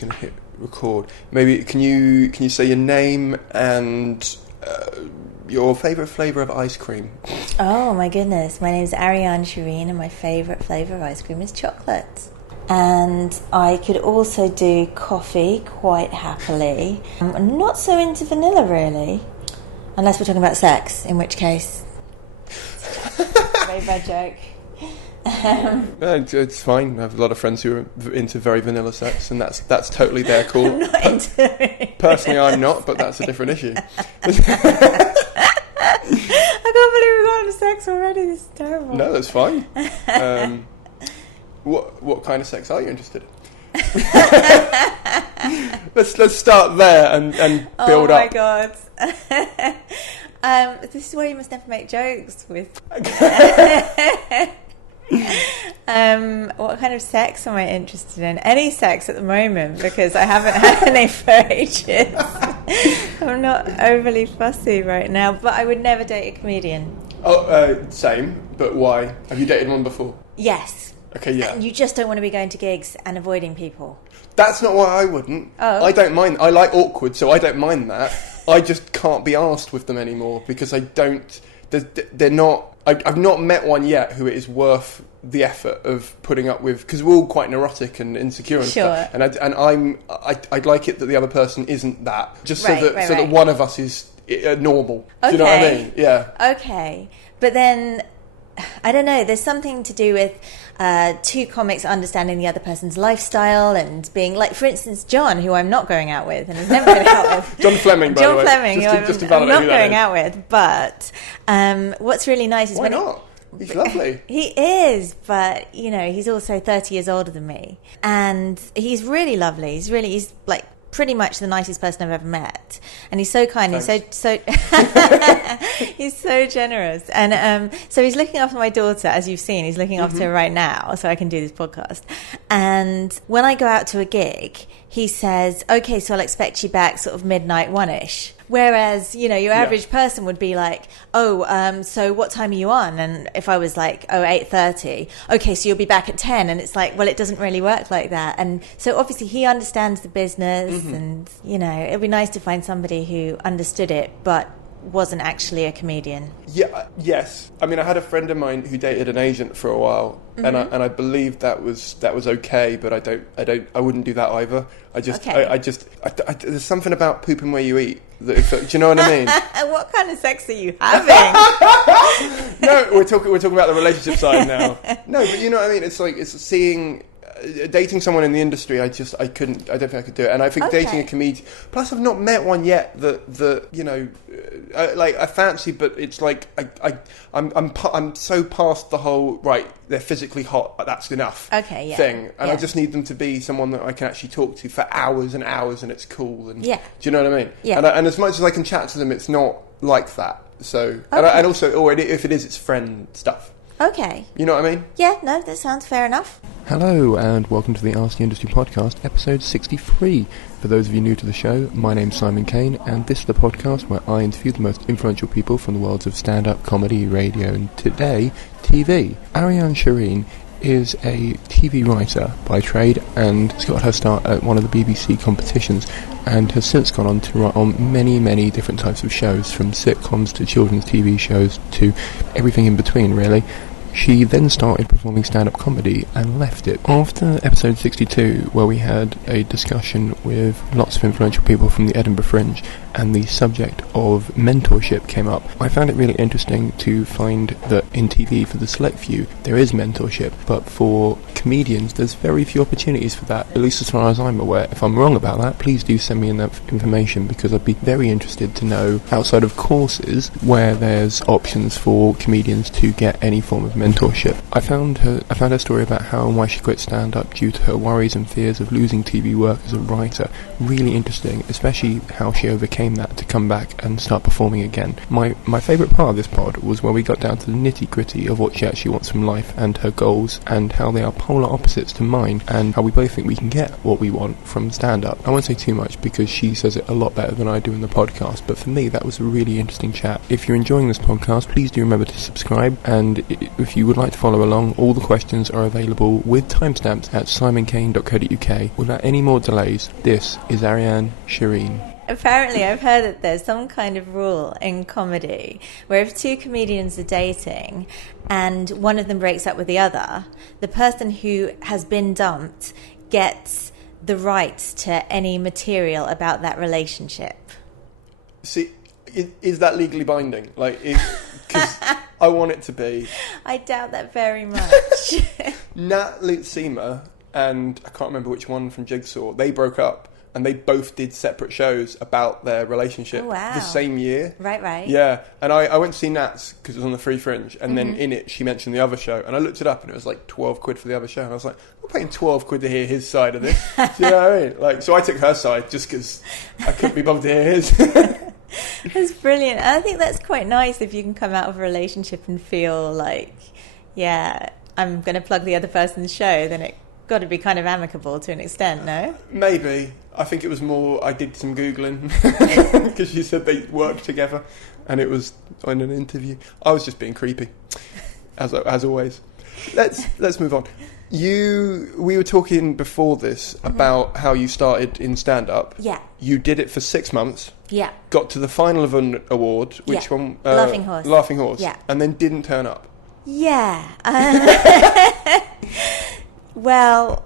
going to hit record. Maybe can you say your name and your favourite flavour of ice cream? Oh my goodness, my name is Ariane Sherine and my favourite flavour of ice cream is chocolate. And I could also do coffee quite happily. I'm not so into vanilla really, unless we're talking about sex, in which case very bad joke. It's fine. I have a lot of friends who are into very vanilla sex, and that's totally their call. I'm not into it. Personally, I'm not, but that's a different issue. I can't believe we got into sex already. This is terrible. No, that's fine. What kind of sex are you interested in? let's start there and build up. Oh my god. This is why you must never make jokes with. What kind of sex am I interested in? Any sex at the moment, because I haven't had any for ages. I'm not overly fussy right now, but I would never date a comedian. Oh, same. But why? Have you dated one before? Yes. Okay, yeah. And you just don't want to be going to gigs and avoiding people. That's not why I wouldn't. Oh. I don't mind. I like awkward, so I don't mind that. I just can't be arsed with them anymore because I don't. They're not. I've not met one yet who it is worth the effort of putting up with, because we're all quite neurotic and insecure and stuff. And I'd like it that the other person isn't that, just so that one of us is normal. Okay. Do you know what I mean? Yeah. Okay, but then I don't know. There's something to do with two comics understanding the other person's lifestyle and being like, for instance, John, who I'm not going out with and has never been out with. John Fleming, by the way. John Fleming, just to I'm not going is. out with. But what's really nice is why not? He's lovely. He is, but you know, he's also 30 years older than me, and he's really lovely. He's like pretty much the nicest person I've ever met, and he's so kind. Thanks. He's so he's so generous, and so he's looking after my daughter, as you've seen. He's looking after her right now, so I can do this podcast. And when I go out to a gig, he says, "Okay, so I'll expect you back sort of midnight, 1ish." Whereas, you know, your average person would be like, so what time are you on? And if I was like, 8:30, okay, so you'll be back at 10. And it's like, well, it doesn't really work like that. And so obviously he understands the business and, you know, it'd be nice to find somebody who understood it, but wasn't actually a comedian. Yeah, yes. I mean, I had a friend of mine who dated an agent for a while, and I believe that was okay, but I wouldn't do that either. There's something about pooping where you eat. Do you know what I mean? What kind of sex are you having? No, we're talking about the relationship side now. No, but you know what I mean. It's like seeing. Dating someone in the industry, I don't think I could do it. And I think dating a comedian, plus I've not met one yet that you know, I fancy, but it's like I'm so past the whole right, they're physically hot, that's enough thing, and I just need them to be someone that I can actually talk to for hours and hours, and it's cool, and do you know what I mean? Yeah. And as much as I can chat to them, it's not like that. So and also, or if it is, it's friend stuff. Okay. You know what I mean? Yeah, no, that sounds fair enough. Hello and welcome to the Ask the Industry podcast, episode 63. For those of you new to the show, my name's Simon Caine, and this is the podcast where I interview the most influential people from the worlds of stand-up, comedy, radio, and today, TV. Ariane Sherine is a TV writer by trade and has got her start at one of the BBC competitions and has since gone on to write on many, many different types of shows, from sitcoms to children's TV shows to everything in between, really. She then started performing stand-up comedy and left it. After episode 62, where we had a discussion with lots of influential people from the Edinburgh Fringe, and the subject of mentorship came up, I found it really interesting to find that in TV, for the select few, there is mentorship, but for comedians, there's very few opportunities for that, at least as far as I'm aware. If I'm wrong about that, please do send me enough information, because I'd be very interested to know, outside of courses, where there's options for comedians to get any form of mentorship. I found her story about how and why she quit stand-up due to her worries and fears of losing TV work as a writer really interesting, especially how she overcame that to come back and start performing again. My favourite part of this pod was where we got down to the nitty-gritty of what she actually wants from life and her goals, and how they are polar opposites to mine, and how we both think we can get what we want from stand-up. I won't say too much because she says it a lot better than I do in the podcast, but for me that was a really interesting chat. If you're enjoying this podcast, please do remember to subscribe, and if if you would like to follow along, all the questions are available with timestamps at simoncaine.co.uk. Without any more delays, this is Ariane Sherine. Apparently, I've heard that there's some kind of rule in comedy where if two comedians are dating and one of them breaks up with the other, the person who has been dumped gets the rights to any material about that relationship. See, is that legally binding? Like, because I want it to be. I doubt that very much. Nat Lutzima and I can't remember which one from Jigsaw, they broke up. And they both did separate shows about their relationship the same year. Right. Yeah. And I went to see Nat's because it was on the Free Fringe. And then in it, she mentioned the other show. And I looked it up and it was like 12 quid for the other show. And I was like, I'm paying 12 quid to hear his side of this. Do you know what I mean? Like, so I took her side just because I couldn't be bothered to hear his. That's brilliant. And I think that's quite nice if you can come out of a relationship and feel like, yeah, I'm going to plug the other person's show, then it got to be kind of amicable to an extent, no? Maybe. I think it was more, I did some Googling because she said they worked together and it was on an interview. I was just being creepy, as always. Let's move on. We were talking before this about how you started in stand-up. Yeah. You did it for 6 months. Yeah. Got to the final of an award. Which one? Laughing Horse. Laughing Horse. Yeah. And then didn't turn up. Yeah. Well,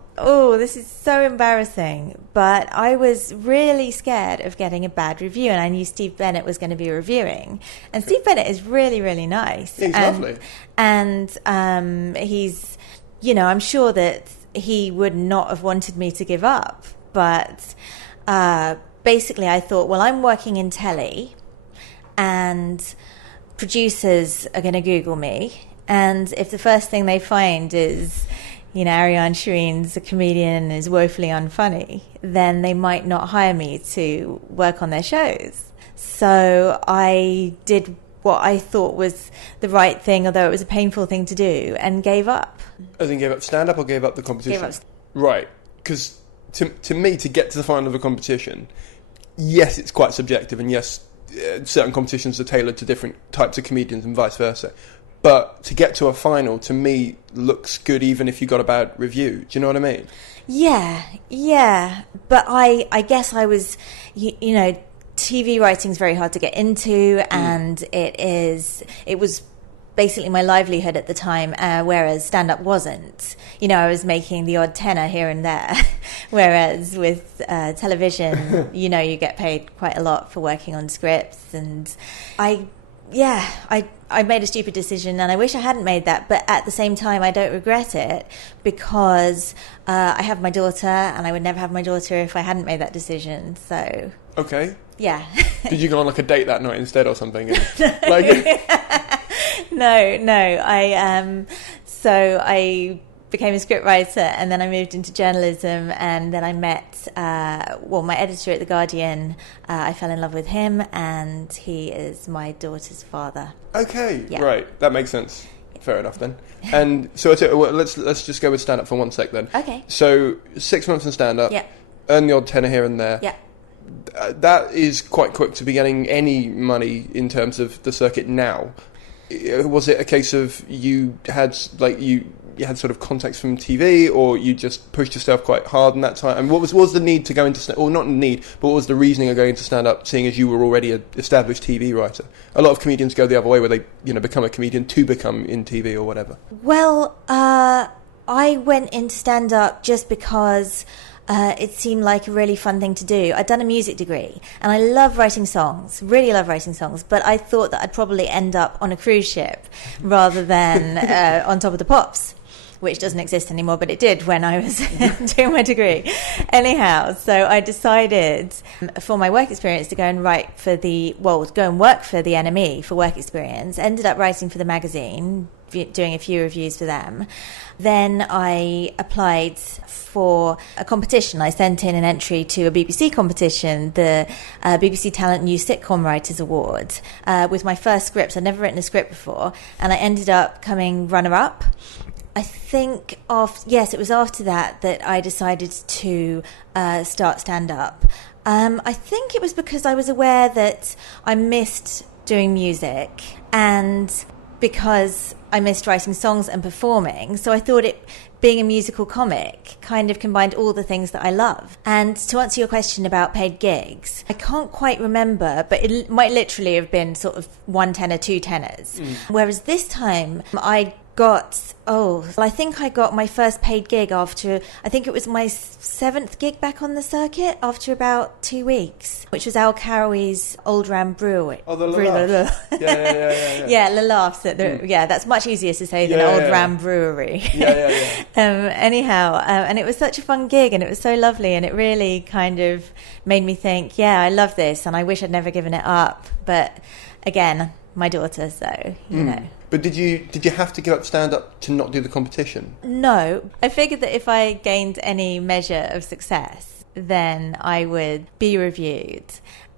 this is so embarrassing, but I was really scared of getting a bad review, and I knew Steve Bennett was going to be reviewing. And Steve Bennett is really, really nice. He's lovely. And he's, I'm sure that he would not have wanted me to give up, but basically I thought, well, I'm working in telly, and producers are going to Google me, and if the first thing they find is, Ariane Sherine's a comedian and is woefully unfunny, then they might not hire me to work on their shows. So I did what I thought was the right thing, although it was a painful thing to do, and gave up. As in gave up stand-up or gave up the competition? Gave up. Right. Because to me, to get to the final of a competition, yes, it's quite subjective, and yes, certain competitions are tailored to different types of comedians and vice versa. But to get to a final, to me, looks good even if you got a bad review. Do you know what I mean? Yeah. But I guess I was, TV writing is very hard to get into, and it was basically my livelihood at the time, whereas stand-up wasn't. I was making the odd tenner here and there, whereas with television, you get paid quite a lot for working on scripts, and I made a stupid decision, and I wish I hadn't made that, but at the same time I don't regret it, because I have my daughter, and I would never have my daughter if I hadn't made that decision. So okay, yeah. Did you go on like a date that night instead or something? No. So I became a scriptwriter, and then I moved into journalism, and then I met my editor at The Guardian. I fell in love with him, and he is my daughter's father. Okay, yeah. Right, that makes sense. Fair enough then. And so let's just go with stand-up for 1 sec then. Okay. So 6 months in stand-up, earn the odd tenner here and there. Yeah. That is quite quick to be getting any money in terms of the circuit now. Was it a case of you had sort of contacts from TV, or you just pushed yourself quite hard in that time? And what was the need to go into or not need, but what was the reasoning of going into stand-up, seeing as you were already an established TV writer? A lot of comedians go the other way, where they become a comedian to become in TV or whatever. Well, I went into stand-up just because it seemed like a really fun thing to do. I'd done a music degree, and I love writing songs, really love writing songs, but I thought that I'd probably end up on a cruise ship rather than on Top of the Pops, which doesn't exist anymore, but it did when I was doing my degree. Anyhow, so I decided for my work experience to go and work for the NME for work experience. Ended up writing for the magazine, doing a few reviews for them. Then I applied for a competition. I sent in an entry to a BBC competition, the BBC Talent New Sitcom Writers Award, with my first script. I'd never written a script before, and I ended up coming runner-up. I think it was after that I decided to start stand-up. I think it was because I was aware that I missed doing music, and because I missed writing songs and performing. So I thought being a musical comic kind of combined all the things that I love. And to answer your question about paid gigs, I can't quite remember, but it might literally have been sort of 1 tenner, 2 tenors. Whereas this time I think I got my first paid gig after, I think it was my 7th gig back on the circuit after about 2 weeks, which was Al Caraway's Old Ram Brewery. Oh, the laughs. Yeah. Yeah, the laughs. That's much easier to say than Old Ram Brewery. Yeah. Anyhow, and it was such a fun gig, and it was so lovely, and it really kind of made me think, yeah, I love this, and I wish I'd never given it up. But again, my daughter, so, you know. But did you have to give up stand-up to not do the competition? No. I figured that if I gained any measure of success, then I would be reviewed.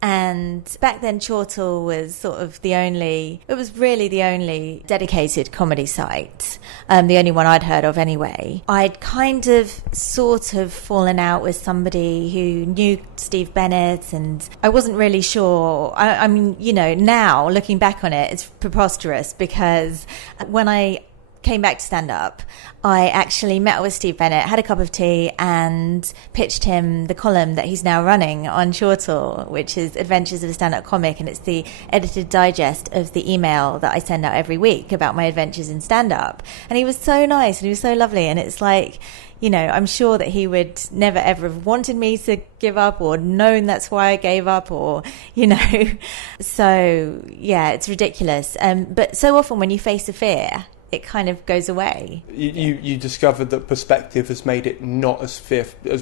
And back then, Chortle was sort of it was really the only dedicated comedy site, the only one I'd heard of anyway. I'd kind of sort of fallen out with somebody who knew Steve Bennett, and I wasn't really sure. I mean, you know, now looking back on it, it's preposterous, because when I came back to stand up, I actually met with Steve Bennett, had a cup of tea, and pitched him the column that he's now running on Chortle, which is Adventures of a Stand-Up Comic, and it's the edited digest of the email that I send out every week about my adventures in stand-up. And he was so nice, and he was so lovely, and it's like, you know, I'm sure that he would never ever have wanted me to give up, or known that's why I gave up, or, you know. So, yeah, it's ridiculous. But so often when you face a fear, it kind of goes away. You discovered that perspective has made it not as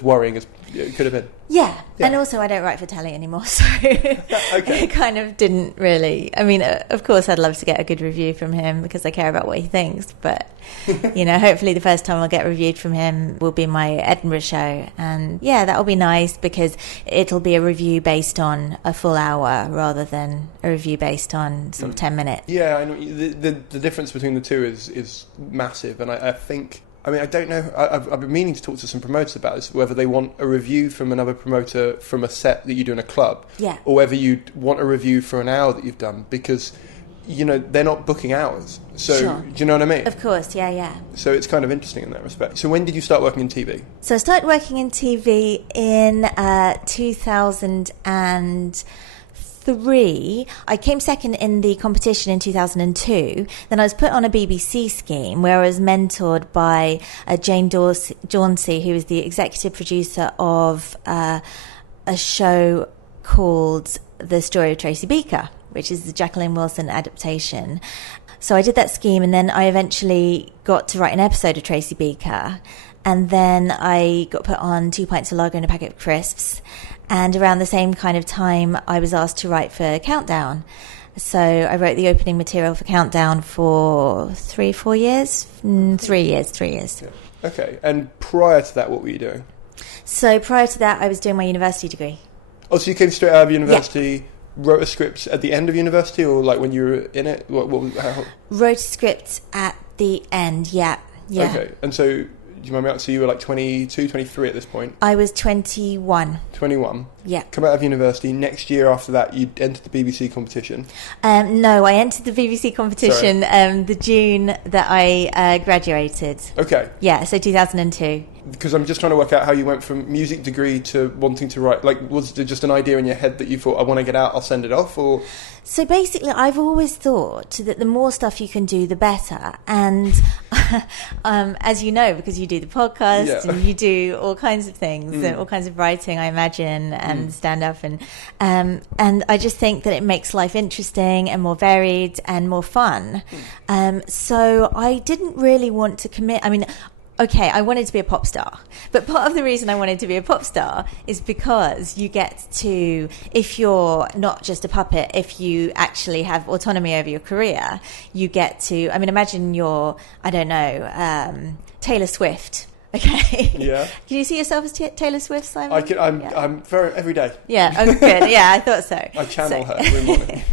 worrying as it could have been. Yeah, and also I don't write for telly anymore, so it kind of didn't really. I mean, of course, I'd love to get a good review from him because I care about what he thinks, but you know, hopefully the first time I'll get reviewed from him will be my Edinburgh show, and yeah, that'll be nice because it'll be a review based on a full hour rather than a review based on sort of 10 minutes. Yeah, I know the difference between the two is massive, and I think. I mean, I don't know. I've been meaning to talk to some promoters about this, whether they want a review from another promoter from a set that you do in a club, or whether you want a review for an hour that you've done, because, you know, they're not booking hours. So, do you know what I mean? Of course, yeah. So it's kind of interesting in that respect. So when did you start working in TV? So I started working in TV in 2003. I came second in the competition in 2002. Then I was put on a BBC scheme where I was mentored by Jane Jauncey, who was the executive producer of a show called The Story of Tracy Beaker, which is the Jacqueline Wilson adaptation. So I did that scheme, and then I eventually got to write an episode of Tracy Beaker. And then I got put on 2 pints of lager and a packet of crisps. And around the same kind of time, I was asked to write for Countdown. So I wrote the opening material for Countdown for 3-4 years? 3 years. Yeah. Okay. And prior to that, what were you doing? So prior to that, I was doing my university degree. Oh, so you came straight out of university, wrote a script at the end of university, or like when you were in it? How? Wrote a script at the end, yeah. Okay. And so... Do you mind me asking, so you were like 22, 23 at this point? I was 21. 21? Yeah. Come out of university. Next year after that, you entered the BBC competition? No, I entered the BBC competition the June that I graduated. Okay. Yeah, so 2002. Because I'm just trying to work out how you went from music degree to wanting to write. Like, was there just an idea in your head that you thought, I want to get out, I'll send it off, or... So basically, I've always thought that the more stuff you can do, the better. And as you know, because you do the podcast and you do all kinds of things, all kinds of writing, I imagine, and stand-up. And I just think that it makes life interesting and more varied and more fun. So I didn't really want to commit. I mean... Okay, I wanted to be a pop star. But part of the reason I wanted to be a pop star is because you get to, if you're not just a puppet, if you actually have autonomy over your career, you get to, I mean, imagine you're, I don't know, Taylor Swift. Okay. Yeah. Can you see yourself as Taylor Swift, Simon? I'm very every day. Yeah. Oh, good. Yeah, I thought so. I channel her every morning.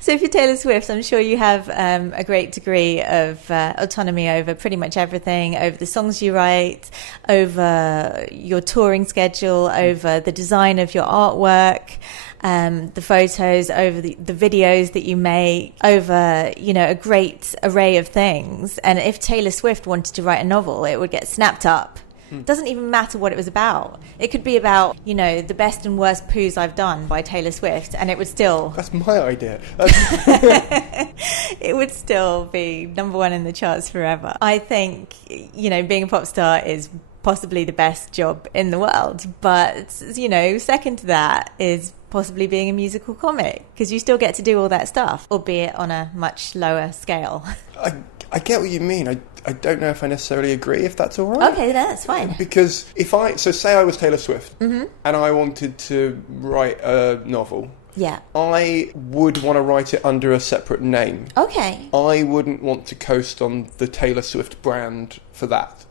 So if you're Taylor Swift, I'm sure you have a great degree of autonomy over pretty much everything, over the songs you write, over your touring schedule, over the design of your artwork. the photos, over the videos that you make, over, a great array of things. And if Taylor Swift wanted to write a novel, it would get snapped up. It doesn't even matter what it was about. It could be about, the best and worst poos I've done by Taylor Swift, and it would still... That's my idea. It would still be number one in the charts forever. I think, being a pop star is possibly the best job in the world. But, second to that is possibly being a musical comic, because you still get to do all that stuff, albeit on a much lower scale. I get what you mean. I don't know if I necessarily agree, if that's all right. Okay, that's fine. Because say I was Taylor Swift, and I wanted to write a novel, yeah, I would want to write it under a separate name. Okay. I wouldn't want to coast on the Taylor Swift brand for that.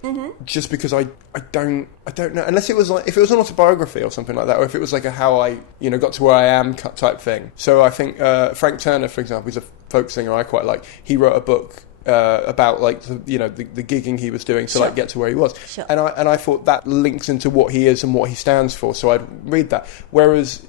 Just because I don't know, unless it was like, if it was an autobiography or something like that, or if it was like a how I got to where I am type thing. So I think Frank Turner, for example, who's a folk singer I quite like, he wrote a book about like the gigging he was doing to like get to where he was, and I thought that links into what he is and what he stands for, so I'd read that. Whereas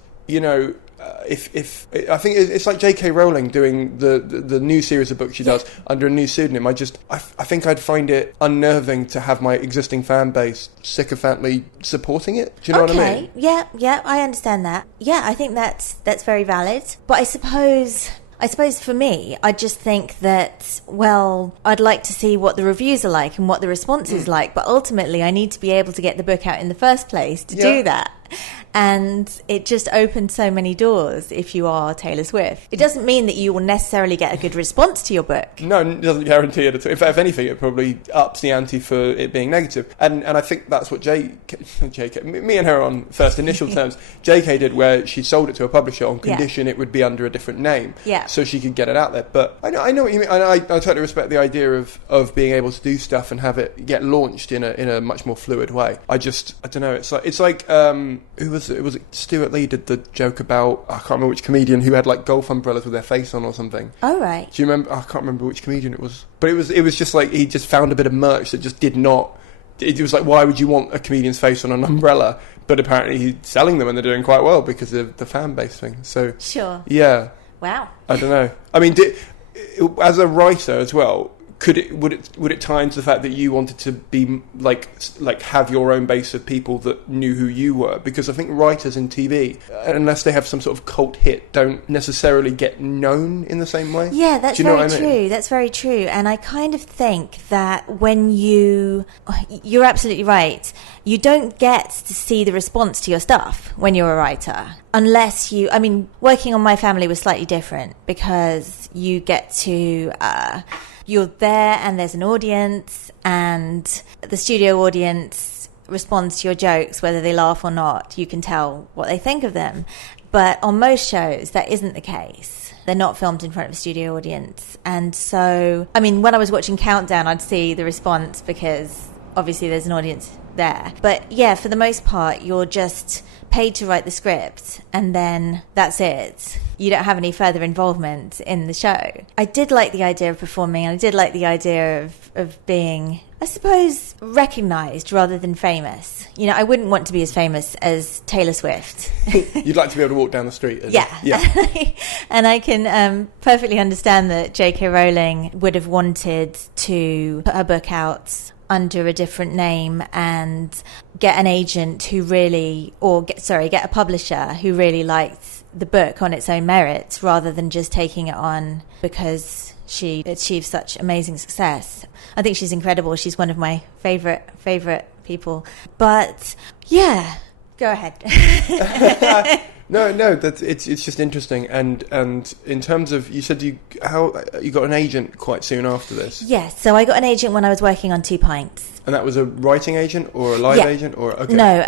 if I think it's like J.K. Rowling doing the new series of books she does under a new pseudonym, I think I'd find it unnerving to have my existing fan base sycophantly supporting it. Do you know what I mean? Yeah, I understand that. Yeah, I think that's very valid. But I suppose for me, I just think that, well, I'd like to see what the reviews are like and what the response is like, but ultimately I need to be able to get the book out in the first place to do that. And it just opens so many doors if you are Taylor Swift. It doesn't mean that you will necessarily get a good response to your book. No, it doesn't guarantee it at all. If anything, it probably ups the ante for it being negative. And I think that's what JK, me and her on first initial terms, JK did, where she sold it to a publisher on condition it would be under a different name, so she could get it out there. But I know what you mean. I totally respect the idea of being able to do stuff and have it get launched in a much more fluid way. I don't know. It's like who was it? Was it Stuart Lee did the joke about, I can't remember which comedian, who had like golf umbrellas with their face on or something. Oh, right. Do you remember? I can't remember which comedian it was, but it was just like he just found a bit of merch that just did not. It was like, why would you want a comedian's face on an umbrella? But apparently he's selling them and they're doing quite well because of the fan base thing. So sure. Yeah. Wow. I don't know. I mean, as a writer as well, would it tie into the fact that you wanted to be like have your own base of people that knew who you were? Because I think writers in TV, unless they have some sort of cult hit, don't necessarily get known in the same way. Yeah, that's very true. I mean? That's very true. And I kind of think that when you're absolutely right. You don't get to see the response to your stuff when you're a writer. Unless working on My Family was slightly different, because you get to... you're there and there's an audience, and the studio audience responds to your jokes, whether they laugh or not. You can tell what they think of them. But on most shows, that isn't the case. They're not filmed in front of a studio audience. And so, when I was watching Countdown, I'd see the response because obviously there's an audience there. But yeah, for the most part, you're just paid to write the script, and then that's it. You don't have any further involvement in the show. I did like the idea of performing, and I did like the idea of being, I suppose, recognised rather than famous. I wouldn't want to be as famous as Taylor Swift. You'd like to be able to walk down the street. Yeah. And I can perfectly understand that J.K. Rowling would have wanted to put her book out under a different name and get an agent who really, get a publisher who really liked the book on its own merits, rather than just taking it on because she achieved such amazing success. I think she's incredible. She's one of my favorite people. But yeah, go ahead. No, it's just interesting. And in terms of, you said you got an agent quite soon after this. Yes, so I got an agent when I was working on 2 Pints. And that was a writing agent or a live agent, or okay. No,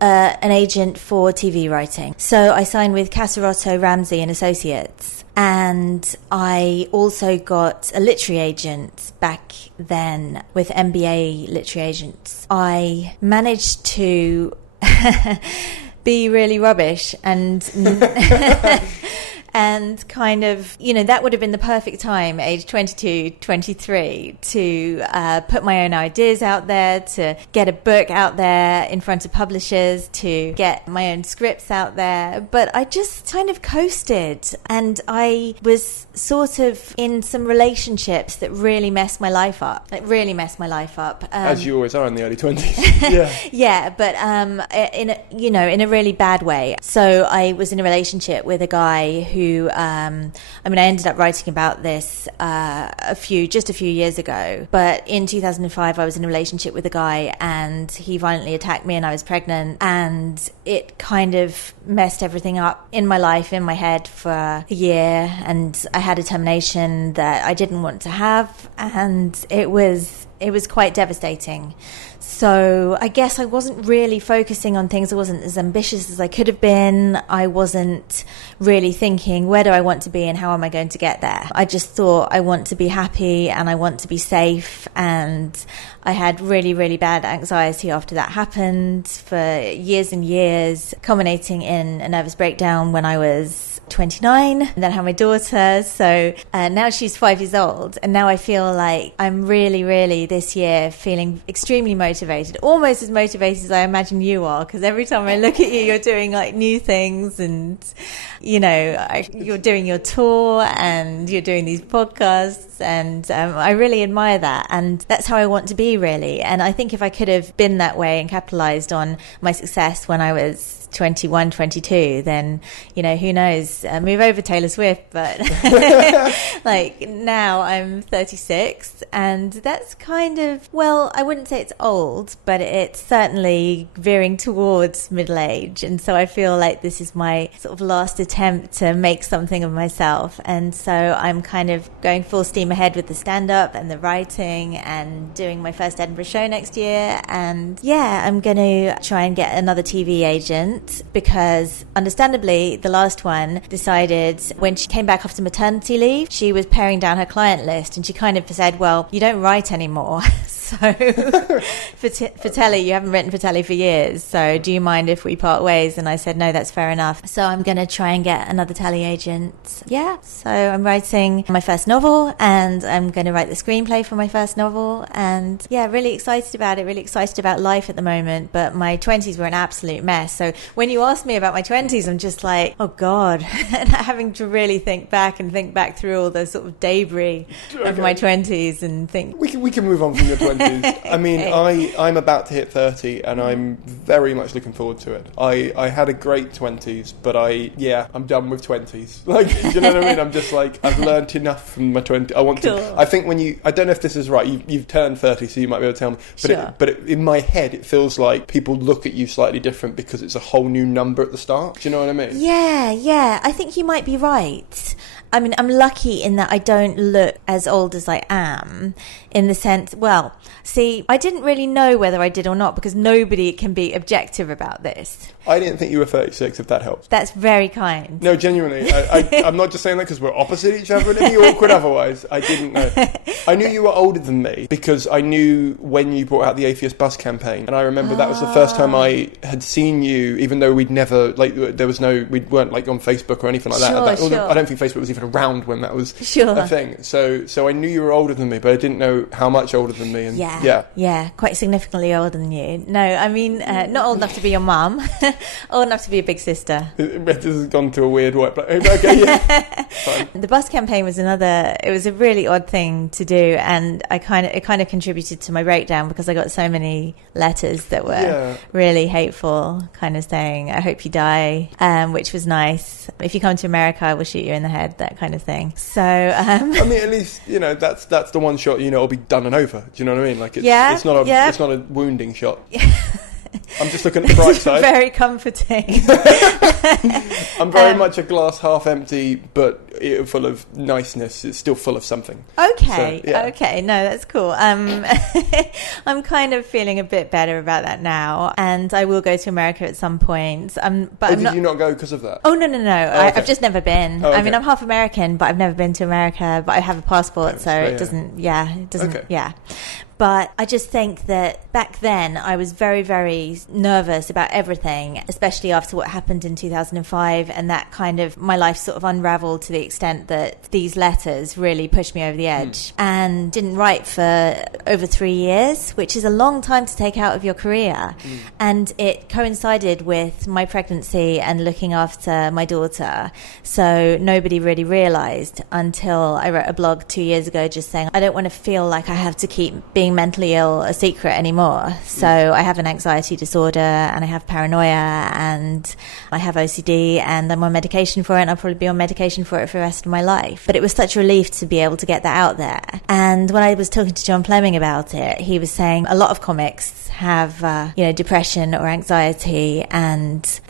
an agent for TV writing. So I signed with Casarotto, Ramsey and Associates. And I also got a literary agent back then with MBA Literary Agents. I managed to be really rubbish and And kind of, that would have been the perfect time, age 22, 23, to put my own ideas out there, to get a book out there in front of publishers, to get my own scripts out there. But I just kind of coasted, and I was sort of in some relationships that really messed my life up. As you always are in the early 20s. Yeah. Yeah, but in a really bad way. So I was in a relationship with a guy who, I ended up writing about this just a few years ago. But in 2005, I was in a relationship with a guy, and he violently attacked me, and I was pregnant, and it kind of messed everything up in my life, in my head for a year, and I had a termination that I didn't want to have, and it was quite devastating. So I guess I wasn't really focusing on things. I wasn't as ambitious as I could have been. I wasn't really thinking, where do I want to be and how am I going to get there? I just thought, I want to be happy and I want to be safe. And I had really, really bad anxiety after that happened for years and years, culminating in a nervous breakdown when I was 29, and then I had my daughter. So now she's 5 years old, and now I feel like I'm really, really this year feeling extremely motivated, almost as motivated as I imagine you are, because every time I look at you, you're doing like new things, and you're doing your tour and you're doing these podcasts, and I really admire that, and that's how I want to be, really. And I think if I could have been that way and capitalized on my success when I was 21, 22, then who knows, move over Taylor Swift. But like now I'm 36, and that's kind of, well, I wouldn't say it's old, but it's certainly veering towards middle age, and so I feel like this is my sort of last attempt to make something of myself. And so I'm kind of going full steam ahead with the stand-up and the writing, and doing my first Edinburgh show next year. And yeah, I'm going to try and get another TV agent, because understandably the last one decided, when she came back after maternity leave, she was paring down her client list, and she kind of said, well, you don't write anymore. So for telly, you haven't written for telly for years, so do you mind if we part ways? And I said, no, that's fair enough. So I'm going to try and get another telly agent. Yeah, so I'm writing my first novel, and I'm going to write the screenplay for my first novel, and yeah, really excited about it, really excited about life at the moment. But my 20s were an absolute mess. So when you ask me about my 20s, I'm just like, oh God, and having to really think back through all the sort of debris of my 20s and think. We can move on from your 20s. I mean, I'm about to hit 30, and I'm very much looking forward to it. I had a great 20s, but I'm done with 20s. Like, do you know what I mean? I'm just like, I've learned enough from my 20s. I want to. I think I don't know if this is right. You've turned 30, so you might be able to tell me. But in my head, it feels like people look at you slightly different because it's a whole new number at the start. Do you know what I mean? Yeah. I think you might be right. I mean, I'm lucky in that I don't look as old as I am, in the sense, well, see, I didn't really know whether I did or not, because nobody can be objective about this. I didn't think you were 36, if that helps. That's very kind. No, genuinely. I'm not just saying that because we're opposite each other and it'd be awkward otherwise. I didn't know. I knew you were older than me because I knew when you brought out the Atheist Bus Campaign, and I remember that was the first time I had seen you, even though we'd never, like, we weren't like on Facebook or anything like that. Sure. I don't think Facebook was even around when that was a thing. So I knew you were older than me, but I didn't know how much older than me. And yeah, quite significantly older than you. No, I mean, not old enough to be your mum, old enough to be a big sister. This has gone to a weird way, but okay, yeah. Fine. The bus campaign was it was a really odd thing to do, and it kind of contributed to my breakdown, because I got so many letters that were really hateful, kind of saying, I hope you die, which was nice. If you come to America, I will shoot you in the head, that kind of thing. So I mean, at least that's the one shot it'll be done and over. Do you know what I mean? Like it's not a wounding shot. I'm just looking at the bright side. Very comforting. I'm very much a glass half empty, but full of niceness. It's still full of something. Okay, so, yeah. Okay, no, that's cool. I'm kind of feeling a bit better about that now, and I will go to America at some point. Did you not go because of that? Oh, no. I've just never been. Oh, okay. I mean, I'm half American, but I've never been to America, but I have a passport, so it doesn't. Yeah, it doesn't. Okay. Yeah. But I just think that back then I was very, very nervous about everything, especially after what happened in 2005, and that kind of, my life sort of unraveled to the extent that these letters really pushed me over the edge. And didn't write for over 3 years, which is a long time to take out of your career. And it coincided with my pregnancy and looking after my daughter. So nobody really realized until I wrote a blog 2 years ago just saying, I don't want to feel like I have to keep being mentally ill a secret anymore. So I have an anxiety disorder, and I have paranoia, and I have OCD, and I'm on medication for it, and I'll probably be on medication for it for the rest of my life. But it was such a relief to be able to get that out there. And when I was talking to John Fleming about it, he was saying a lot of comics have, depression or anxiety, and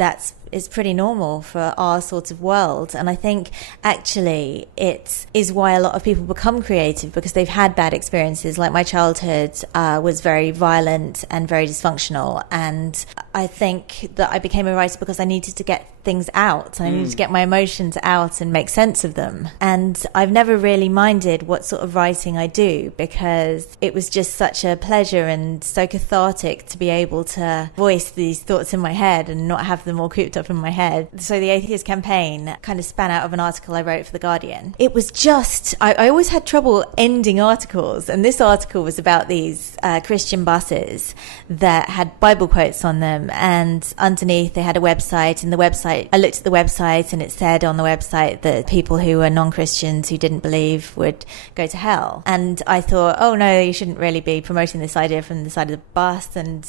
it's pretty normal for our sort of world. And I think actually it is why a lot of people become creative, because they've had bad experiences. Like my childhood was very violent and very dysfunctional, and I think that I became a writer because I needed to get things out. I needed to get my emotions out and make sense of them. And I've never really minded what sort of writing I do, because it was just such a pleasure and so cathartic to be able to voice these thoughts in my head and not have them all cooped up in my head. So the Atheist Campaign kind of span out of an article I wrote for The Guardian. It was just, I always had trouble ending articles, and this article was about these Christian buses that had Bible quotes on them, and underneath they had a website, and the website, I looked at the website, and it said on the website that people who were non-Christians who didn't believe would go to hell. And I thought, oh no, you shouldn't really be promoting this idea from the side of the bus. And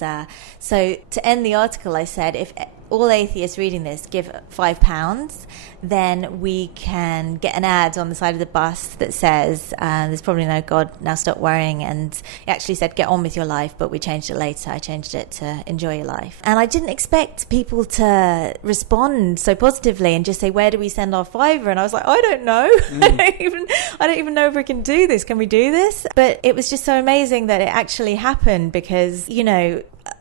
so to end the article, I said, if all atheists reading this give £5, then we can get an ad on the side of the bus that says, there's probably no God, now stop worrying. And it actually said, get on with your life, but we changed it later. I changed it to enjoy your life. And I didn't expect people to respond so positively and just say, where do we send our £5? And I was like, I don't know. I don't even know if we can do this. Can we do this? But it was just so amazing that it actually happened, because,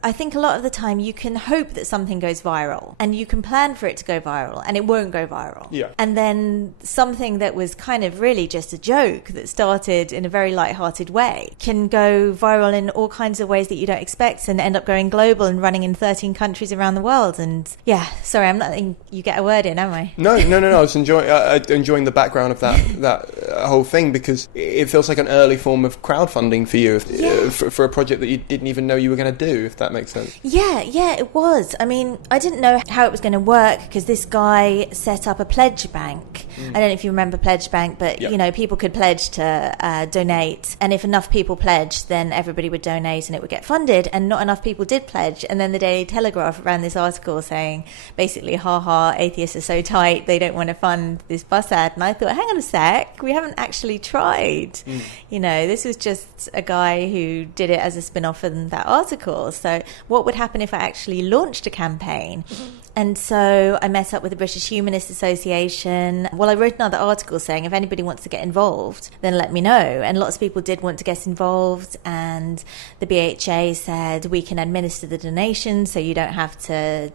I think a lot of the time you can hope that something goes viral, and you can plan for it to go viral, and it won't go viral. Yeah. And then something that was kind of really just a joke that started in a very light-hearted way can go viral in all kinds of ways that you don't expect, and end up going global and running in 13 countries around the world. And yeah, sorry, I'm not letting you get a word in, am I? No. I was enjoying the background of that whole thing, because it feels like an early form of crowdfunding for you, for a project that you didn't even know you were going to do, if that makes sense. Yeah, it was. I mean, I didn't know how it was going to work, because this guy set up a pledge bank. I don't know if you remember Pledge Bank, but people could pledge to donate, and if enough people pledged, then everybody would donate and it would get funded. And not enough people did pledge, and then the Daily Telegraph ran this article saying basically, ha, atheists are so tight, they don't want to fund this bus ad. And I thought, hang on a sec, we haven't actually tried. This was just a guy who did it as a spin-off from that article. So what would happen if I actually launched a campaign? And so I met up with the British Humanist Association. Well, I wrote another article saying, if anybody wants to get involved, then let me know. And lots of people did want to get involved. And the BHA said, we can administer the donations, so you don't have to,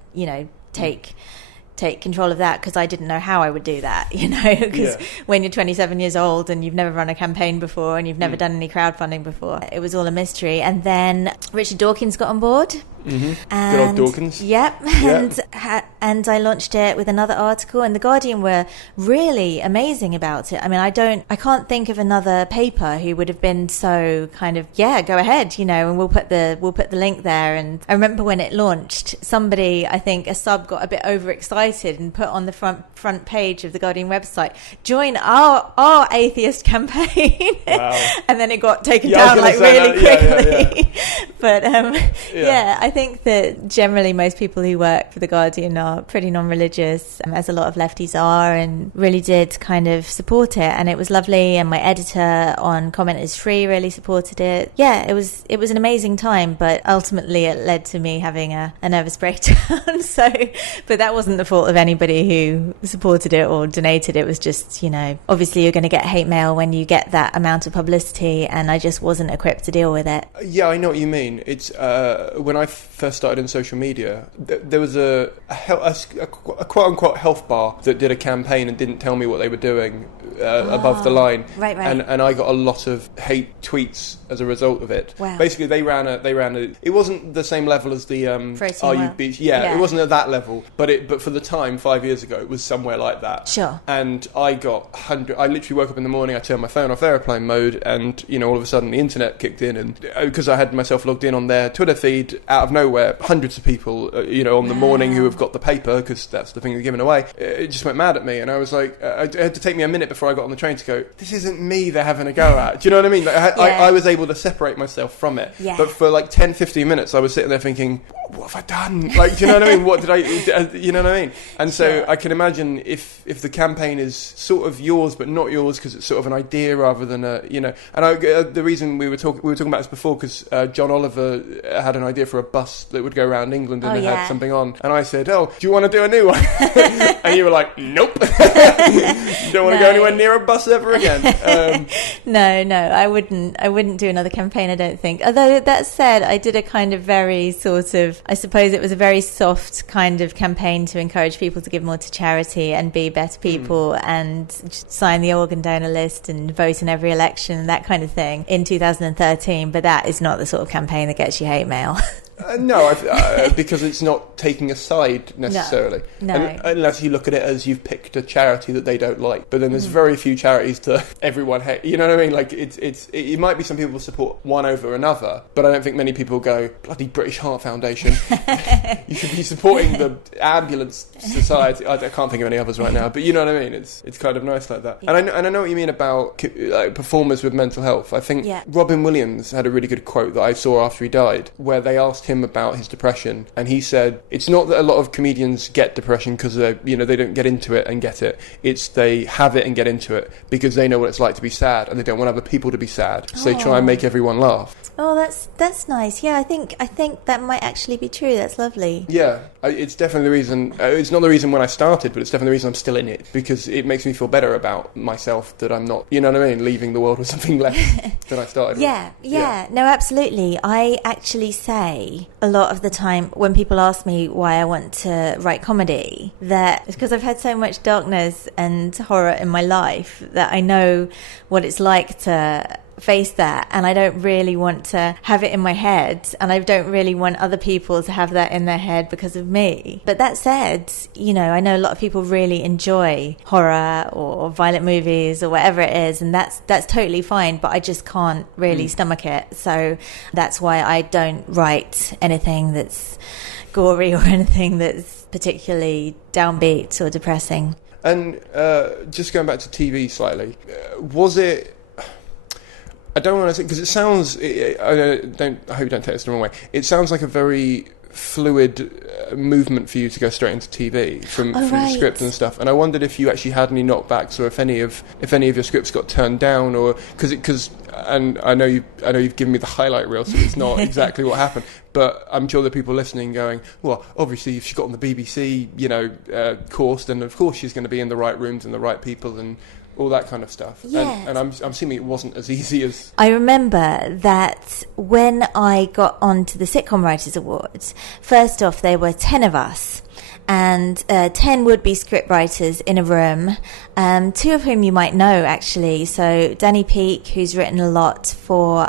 take control of that, because I didn't know how I would do that, because when you're 27 years old and you've never run a campaign before and you've never done any crowdfunding before, it was all a mystery. And then Richard Dawkins got on board. Good old Dawkins. Yep. And I launched it with another article, and The Guardian were really amazing about it. I mean, I can't think of another paper who would have been so kind of, go ahead, and we'll put the link there. And I remember when it launched, somebody, I think a sub, got a bit overexcited and put on the front page of the Guardian website, join our atheist campaign. Wow. And then it got taken down really quickly. But I think that generally most people who work for The Guardian are pretty non-religious, as a lot of lefties are, and really did kind of support it. And it was lovely. And my editor on Comment is Free really supported it. Yeah, it was an amazing time, but ultimately it led to me having a nervous breakdown. But that wasn't the fault of anybody who supported it or donated. It was just, obviously you're going to get hate mail when you get that amount of publicity, and I just wasn't equipped to deal with it. Yeah, I know what you mean. It's when I first started in social media, there was a quote-unquote health bar that did a campaign and didn't tell me what they were doing above the line. Right. And I got a lot of hate tweets as a result of it. Wow. Basically, they ran a. It wasn't the same level as the Are You Beach? Yeah, it wasn't at that level, but for the time 5 years ago, it was somewhere like that. Sure. And I got I literally woke up in the morning, I turned my phone off airplane mode, and all of a sudden the internet kicked in, and because I had myself logged in on their Twitter feed, out of nowhere, hundreds of people, on the morning who have got the paper, because that's the thing they're giving away, it just went mad at me, and I was like, it had to take me a minute before I got on the train to go, this isn't me they're having a go at. Do you know what I mean? Like, I was able to separate myself from it. Yeah. But for like 10-15 minutes, I was sitting there thinking, what have I done? Like, do you know what I mean? What did I, you know what I mean? And so I can imagine if the campaign is sort of yours but not yours, because it's sort of an idea rather than and the reason we were talking about this before, because John Oliver had an idea for a bus that would go around England and had something on, and I said, do you want to do a new one? And you were like, nope. Don't want to go anywhere near a bus ever again. No, I wouldn't do another campaign, I don't think. Although that said, I did a kind of very sort of, I suppose it was a very soft kind of campaign to encourage people to give more to charity and be better people and sign the organ donor list and vote in every election and that kind of thing in 2013. But that is not the sort of campaign that gets you hate mail. No, because it's not taking a side necessarily. No. Unless you look at it as you've picked a charity that they don't like. But then there's very few charities that everyone hates. You know what I mean? Like, it might be some people support one over another, but I don't think many people go, bloody British Heart Foundation. You should be supporting the Ambulance Society. I can't think of any others right now, but you know what I mean? It's kind of nice like that. Yeah. And I know what you mean about like, performers with mental health. I think Robin Williams had a really good quote that I saw after he died, where they asked him about his depression, and he said it's not that a lot of comedians get depression because they don't get into it and get it. It's they have it and get into it because they know what it's like to be sad, and they don't want other people to be sad, so they try and make everyone laugh. Oh, that's nice. Yeah, I think that might actually be true. That's lovely. Yeah, it's definitely the reason. It's not the reason when I started, but it's definitely the reason I'm still in it, because it makes me feel better about myself that I'm not, you know what I mean, leaving the world with something less than I started with. Yeah. No, absolutely. I actually say a lot of the time when people ask me why I want to write comedy, that it's because I've had so much darkness and horror in my life that I know what it's like to face that, and I don't really want to have it in my head, and I don't really want other people to have that in their head because of me. But that said, I know a lot of people really enjoy horror or violent movies or whatever it is, and that's totally fine, but I just can't really stomach it. So that's why I don't write anything that's gory or anything that's particularly downbeat or depressing. And just going back to TV slightly, was it, I don't want to say, because it sounds, I hope you don't take this the wrong way, it sounds like a very fluid movement for you to go straight into TV from the script and stuff, and I wondered if you actually had any knockbacks, or if any of your scripts got turned down, or because and I know you've given me the highlight reel, so it's not exactly what happened, but I'm sure there are people listening going, well, obviously if she got on the BBC course, then of course she's going to be in the right rooms and the right people and all that kind of stuff. Yes. And I'm assuming it wasn't as easy as... I remember that when I got onto the Sitcom Writers Awards, first off, there were 10 of us, and 10 would-be scriptwriters in a room, 2 of whom you might know, actually. So Danny Peake, who's written a lot for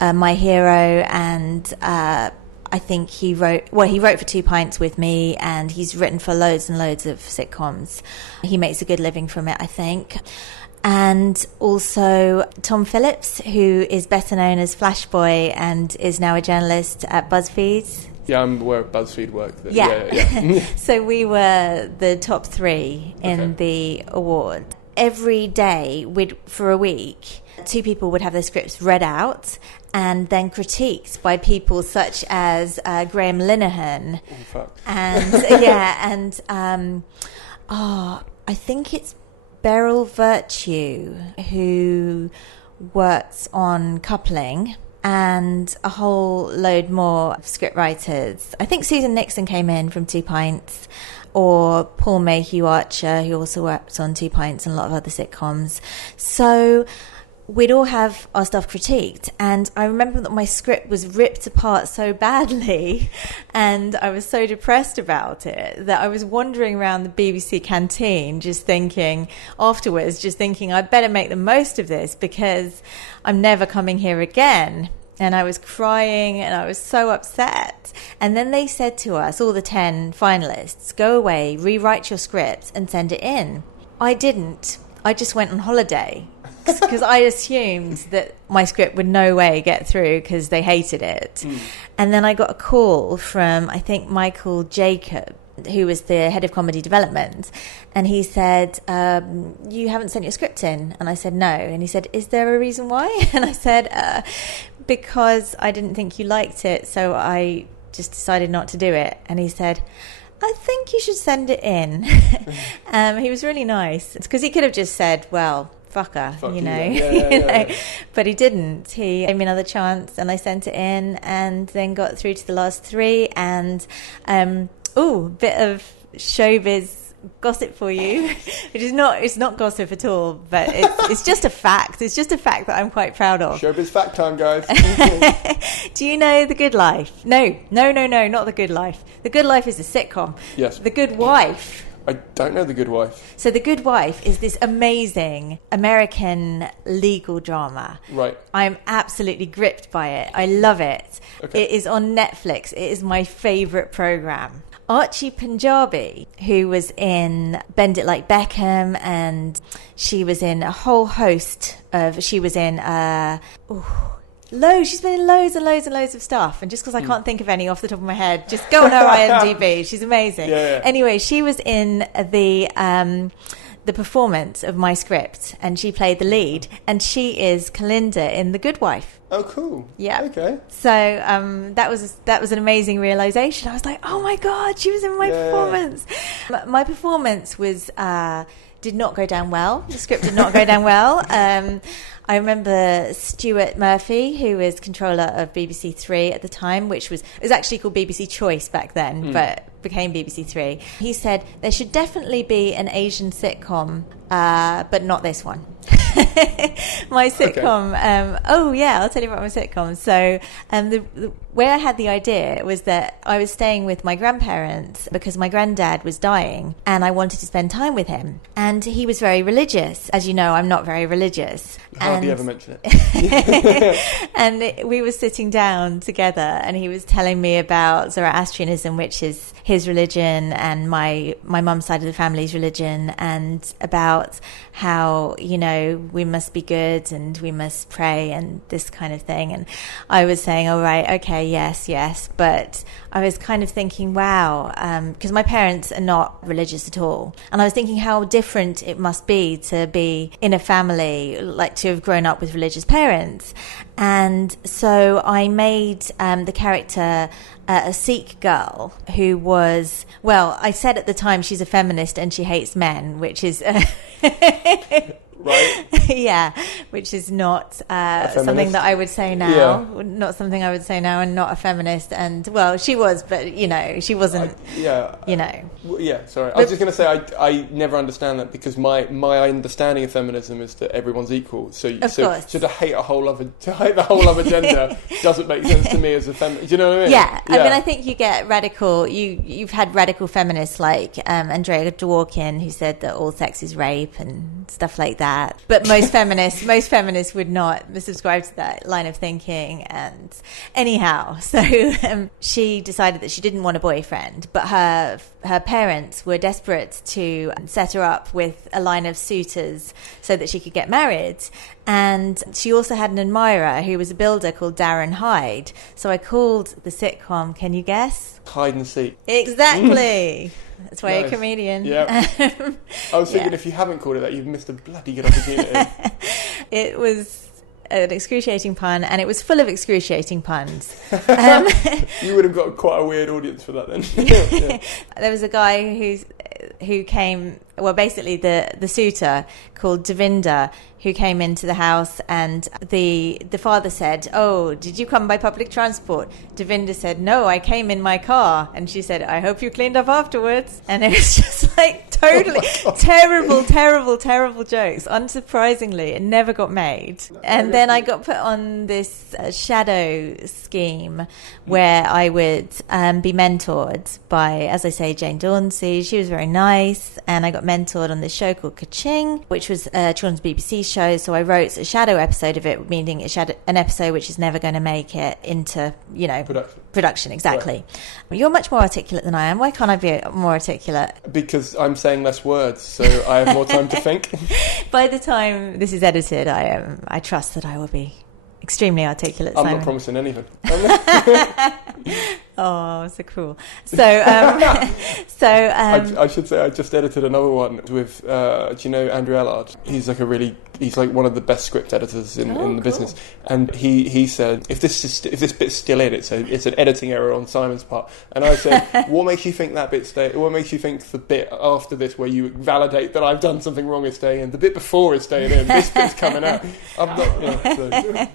My Hero, and... I think he wrote for 2 Pints with me, and he's written for loads and loads of sitcoms. He makes a good living from it, I think. And also Tom Phillips, who is better known as Flash Boy and is now a journalist at BuzzFeed. Yeah, I'm aware of BuzzFeed work. Yeah. So we were the top 3 in the award. Every day, for a week, 2 people would have their scripts read out and then critiqued by people such as Graham Linehan. Oh, fuck. And I think it's Beryl Virtue, who works on Coupling, and a whole load more of scriptwriters. I think Susan Nixon came in from 2 Pints, or Paul Mayhew Archer, who also worked on 2 Pints and a lot of other sitcoms. So we'd all have our stuff critiqued, and I remember that my script was ripped apart so badly, and I was so depressed about it that I was wandering around the BBC canteen just thinking I'd better make the most of this because I'm never coming here again. And I was crying and I was so upset. And then they said to us, all the 10 finalists, go away, rewrite your script and send it in. I didn't. I just went on holiday because I assumed that my script would no way get through because they hated it. And then I got a call from, I think, Michael Jacob, who was the head of comedy development, and he said, you haven't sent your script in? And I said, no. And he said, is there a reason why? And I said, because I didn't think you liked it, so I just decided not to do it. And he said, I think you should send it in. He was really nice. It's because he could have just said, well, fucker, you know. Yeah. But he didn't. He gave me another chance, and I sent it in and then got through to the last 3. And bit of showbiz gossip for you, which is not gossip at all, but it's just a fact. It's just a fact that I'm quite proud of. Showbiz fact time, guys. Do you know The Good Life? No, not The Good Life. The Good Life is a sitcom. Yes. The Good Wife. I don't know The Good Wife. So The Good Wife is this amazing American legal drama. Right. I'm absolutely gripped by it. I love it. Okay. It is on Netflix. It is my favourite programme. Archie Punjabi, who was in Bend It Like Beckham, and she was in a whole host of... She was in... She's been in loads and loads and loads of stuff, and just because I can't think of any off the top of my head, just go on her IMDb. She's amazing. Yeah. Anyway, she was in the performance of my script, and she played the lead, and she is Kalinda in The Good Wife. Oh, cool. Yeah. Okay. So that was an amazing realization. I was like, oh my God, she was in my performance. My performance was did not go down well. The script did not go down well. I remember Stuart Murphy, who was controller of BBC 3 at the time, it was actually called BBC Choice back then, but became BBC 3. He said there should definitely be an Asian sitcom, but not this one. My sitcom. Okay. I'll tell you about my sitcom. So the where I had the idea was that I was staying with my grandparents because my granddad was dying and I wanted to spend time with him. And he was very religious. As you know, I'm not very religious. Hardly ever mention it. And we were sitting down together and he was telling me about Zoroastrianism, which is his religion, and my mum's side of the family's religion, and about how, you know, we must be good and we must pray and this kind of thing. And I was saying, all right, okay, yes, but I was kind of thinking, wow, because my parents are not religious at all, and I was thinking how different it must be to be in a family, like to have grown up with religious parents. And so I made the character a Sikh girl who was, well, I said at the time she's a feminist and she hates men, which is right. Yeah, which is not something that I would say now. Yeah. Not something I would say now, and not a feminist. And well, she was, but you know, she wasn't. You know. Yeah, sorry. I was just going to say I never understand that, because my understanding of feminism is that everyone's equal. So to hate the whole other gender doesn't make sense to me as a feminist. Do you know what I mean? Yeah. I mean, I think you get radical. You've had radical feminists like Andrea Dworkin, who said that all sex is rape and stuff like that. But most feminists would not subscribe to that line of thinking. And anyhow, so she decided that she didn't want a boyfriend, but her parents were desperate to set her up with a line of suitors so that she could get married. And she also had an admirer who was a builder called Darren Hyde. So I called the sitcom, can you guess? Hide and seek. Exactly. That's why you're a comedian. Yeah. I was thinking, if you haven't called it that, you've missed a bloody good opportunity. It was an excruciating pun, and it was full of excruciating puns. You would have got quite a weird audience for that then. Yeah. There was a guy who came, well, basically the suitor called Devinder, who came into the house, and the father said, "Oh, did you come by public transport?" Devinder said, "No, I came in my car." And she said, "I hope you cleaned up afterwards." And it was just like totally terrible jokes. Unsurprisingly, it never got made. And then I got put on this shadow scheme where I would be mentored by, as I say, Jane Dauncey. She was very nice, and I got mentored on this show called Caine, which was a children's BBC show. So I wrote a shadow episode of it, meaning an episode which is never going to make it into, production. Exactly. Right. You're much more articulate than I am. Why can't I be more articulate? Because I'm saying less words, so I have more time to think. By the time this is edited, I trust that I will be extremely articulate. I'm Simon. not promising anything. Oh, so cool. So, I should say I just edited another one with, do you know Andrew Allard? He's like one of the best script editors in the cool. business. And he said, if this bit's still in, it's an editing error on Simon's part. And I said, what makes you think that bit stay? What makes you think the bit after this where you validate that I've done something wrong is staying in? The bit before is staying in. This bit's coming out. I'm not.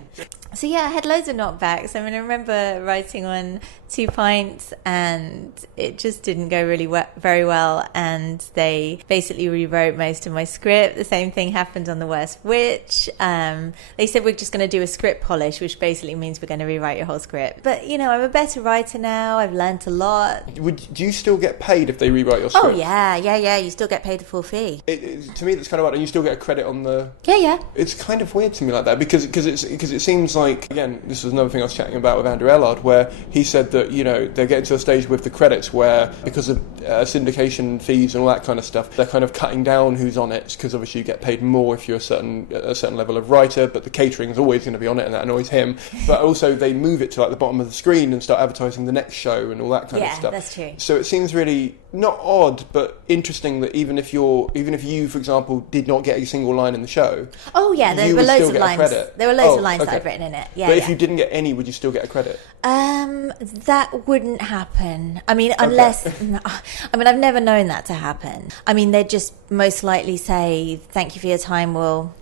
So yeah, I had loads of knockbacks. I mean, I remember writing on 2 Pints, and it just didn't go really very well. And they basically rewrote most of my script. The same thing happened on The Worst Witch. They said we're just going to do a script polish, which basically means we're going to rewrite your whole script. But I'm a better writer now. I've learnt a lot. Do you still get paid if they rewrite your script? Oh yeah. You still get paid the full fee. To me, that's kind of odd, and you still get a credit on the. Yeah. It's kind of weird to me like that because it seems like. Again, this was another thing I was chatting about with Andrew Allard, where he said that they're getting to a stage with the credits where, because of syndication fees and all that kind of stuff, they're kind of cutting down who's on it, because obviously you get paid more if you're a certain level of writer, but the catering is always going to be on it, and that annoys him. But also they move it to like the bottom of the screen and start advertising the next show and all that kind of stuff. Yeah, that's true. So it seems really not odd, but interesting that even if you, for example, did not get a single line in the show. Oh yeah, there were loads of lines. There were loads of lines that I've written in it. Yeah. But if you didn't get any, would you still get a credit? That wouldn't happen. I mean, unless I've never known that to happen. I mean, they'd just most likely say, "Thank you for your time. We'll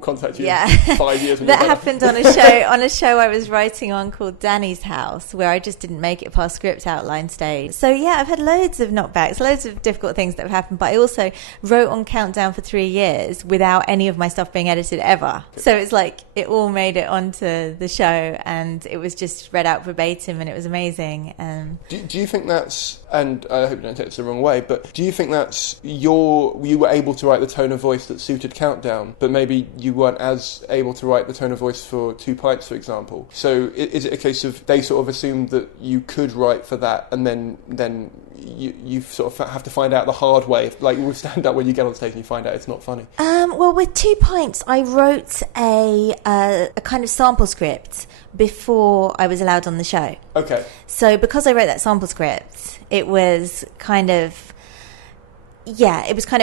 contact you in 5 years. That happened on a show I was writing on called Danny's House, where I just didn't make it past script outline stage. So yeah, I've had loads of knockbacks, loads of difficult things that have happened, but I also wrote on Countdown for 3 years without any of my stuff being edited ever. So it's like it all made it onto the show, and it was just read out verbatim, and it was amazing. Do you think that's, and I hope you don't take this the wrong way, but do you think that's you were able to write the tone of voice that suited Countdown, but maybe you weren't as able to write the tone of voice for 2 Pints, for example? So is it a case of they sort of assumed that you could write for that, and then you sort of have to find out the hard way, like with stand-up, when you get on stage and you find out it's not funny? Well, with 2 Pints, I wrote a kind of sample script before I was allowed on the show. Okay. So because I wrote that sample script, it was kind of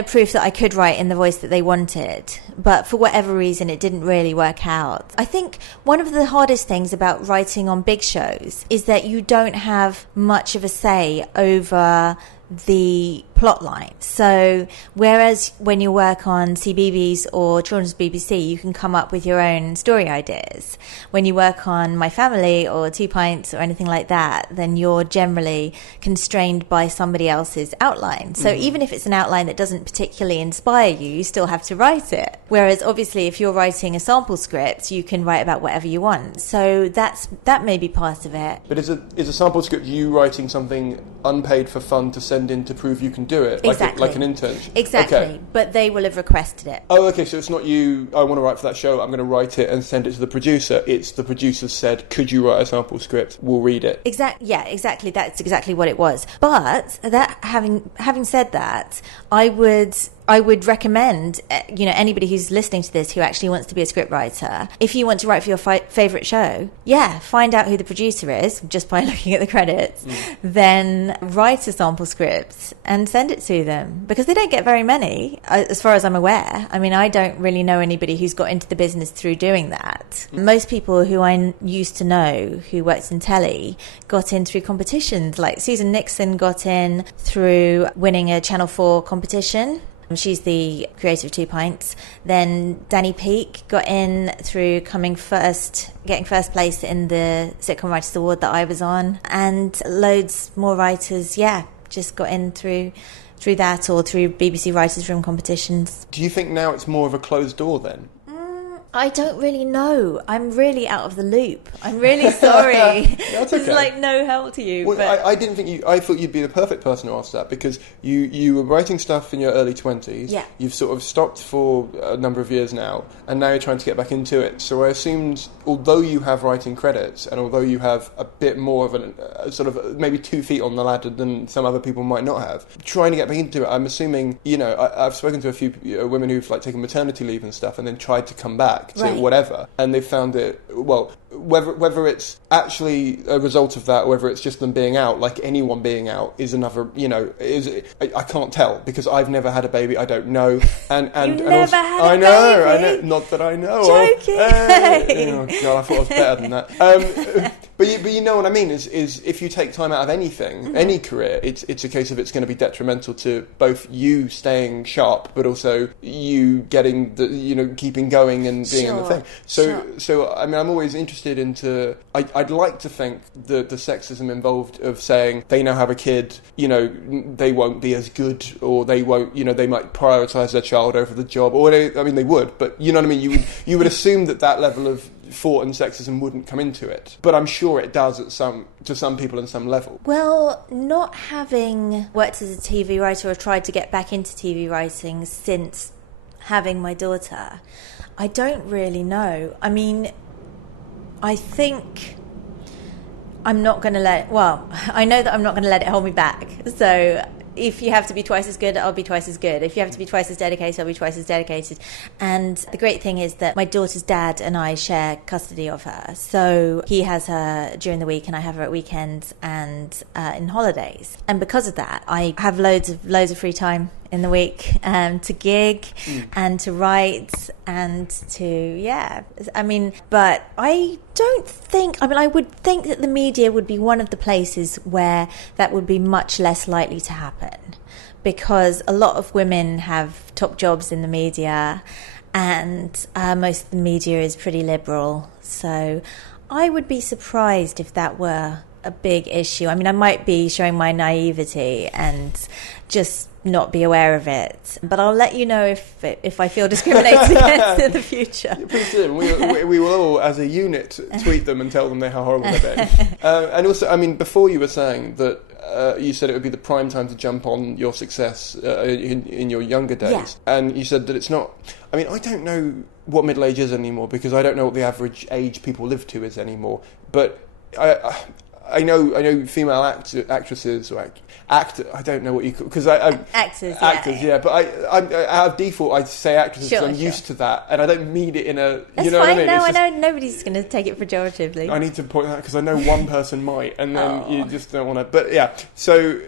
proof that I could write in the voice that they wanted. But for whatever reason, it didn't really work out. I think one of the hardest things about writing on big shows is that you don't have much of a say over the plot line. So whereas when you work on CBeebies or Children's BBC, you can come up with your own story ideas. When you work on My Family or 2 Pints or anything like that, then you're generally constrained by somebody else's outline. So even if it's an outline that doesn't particularly inspire you, you still have to write it. Whereas obviously if you're writing a sample script, you can write about whatever you want. So that may be part of it. But is a sample script you writing something unpaid for fun to send in to prove you can do it? Exactly. Like an internship? Exactly. Okay. But they will have requested it. Oh, okay, so it's not you, I want to write for that show, I'm going to write it and send it to the producer. It's the producer said, could you write a sample script? We'll read it. Yeah, exactly. That's exactly what it was. But that having said that, I would I would recommend, anybody who's listening to this who actually wants to be a scriptwriter, if you want to write for your favourite show, find out who the producer is just by looking at the credits, then write a sample script and send it to them, because they don't get very many, as far as I'm aware. I mean, I don't really know anybody who's got into the business through doing that. Most people who I used to know who worked in telly got in through competitions. Like Susan Nixon got in through winning a Channel 4 competition. She's the creator of 2 Pints. Then Danny Peake got in through getting first place in the Sitcom Writers Award that I was on. And loads more writers, just got in through that or through BBC Writers' Room competitions. Do you think now it's more of a closed door then? I don't really know. I'm really out of the loop. I'm really sorry. That's okay. There's like no help to you. Well, but I didn't think I thought you'd be the perfect person to ask that, because you were writing stuff in your early 20s. Yeah. You've sort of stopped for a number of years now, and now you're trying to get back into it. So I assumed, although you have writing credits, and although you have a bit more of a sort of maybe 2 feet on the ladder than some other people might not have, trying to get back into it, I'm assuming, I've spoken to a few women who've like taken maternity leave and stuff, and then tried to come back to whatever, and they found it, well, whether it's actually a result of that or whether it's just them being out, like anyone being out, is another, I can't tell, because I've never had a baby. I don't know. And never also, had a I know, baby? not that I know. Joking. Oh God, I thought I was better than that. But you know what I mean, is if you take time out of anything, any career, it's a case of it's going to be detrimental to both you staying sharp, but also you getting keeping going and being in the thing. So I mean, I'm always interested into, I'd like to think the sexism involved of saying they now have a kid, they won't be as good, or they won't, they might prioritise their child over the job, or they would, but you know what I mean, you would assume that level of thought and sexism wouldn't come into it, but I'm sure it does to some people on some level. Well, not having worked as a TV writer or tried to get back into TV writing since having my daughter, I don't really know. I mean, I think I'm not going to I know that I'm not going to let it hold me back. So if you have to be twice as good, I'll be twice as good. If you have to be twice as dedicated, I'll be twice as dedicated. And the great thing is that my daughter's dad and I share custody of her. So he has her during the week and I have her at weekends and in holidays. And because of that, I have loads of free time in the week to gig and to write and to, but I would think that the media would be one of the places where that would be much less likely to happen, because a lot of women have top jobs in the media and most of the media is pretty liberal. So I would be surprised if that were a big issue. I mean, I might be showing my naivety and just not be aware of it, but I'll let you know if I feel discriminated against in the future. Please do. We will all, as a unit, tweet them and tell them how horrible they're being. And also, I mean, before you were saying that you said it would be the prime time to jump on your success in your younger days, and you said that it's not. I mean, I don't know what middle age is anymore, because I don't know what the average age people live to is anymore. But I know female actresses or actor. I don't know what you call, because actors. Yeah. But I out of default I say actresses because I'm used to that, and I don't mean it in a. That's you know fine. what I mean? No, I know nobody's going to take it pejoratively. I need to point that because I know one person might, and then you just don't want to. But yeah, so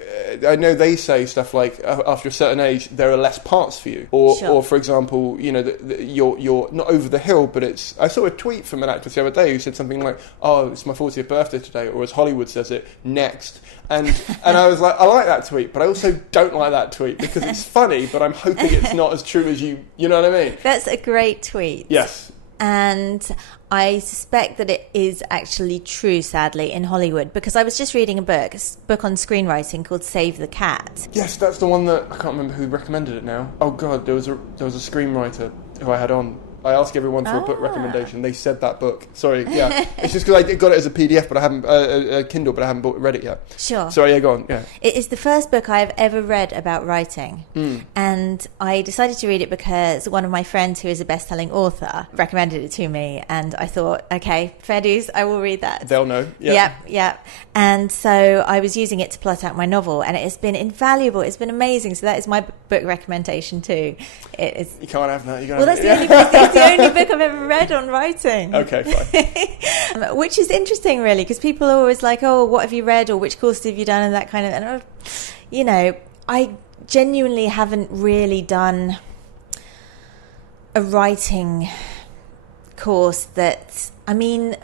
I know they say stuff like after a certain age there are less parts for you, or for example, you're not over the hill, but it's. I saw a tweet from an actress the other day who said something like, "Oh, it's my 40th birthday today," or as Hollywood says it, next. And I was like, I like that tweet, but I also don't like that tweet because it's funny, but I'm hoping it's not as true as you know what I mean? That's a great tweet. Yes. And I suspect that it is actually true, sadly, in Hollywood, because I was just reading a book on screenwriting called Save the Cat. Yes, that's the one that, I can't remember who recommended it now. Oh God, there was a screenwriter who I had on I ask everyone for a book recommendation. They said that book. Sorry, yeah. It's just because I got it as a PDF, but I haven't a Kindle, but I haven't read it yet. Sure. Sorry, yeah, go on. Yeah. It is the first book I've ever read about writing, and I decided to read it because one of my friends, who is a best-selling author, recommended it to me, and I thought, okay, fair dues, I will read that. They'll know. Yeah. Yep. And so I was using it to plot out my novel, and it has been invaluable. It's been amazing. So that is my book recommendation too. It is. You can't have that. Well, that's the only book. It's the only book I've ever read on writing. Okay, fine. Which is interesting, really, because people are always like, "Oh, what have you read?" or "Which course have you done?" and that kind of. And you know, I genuinely haven't really done a writing course that. I mean,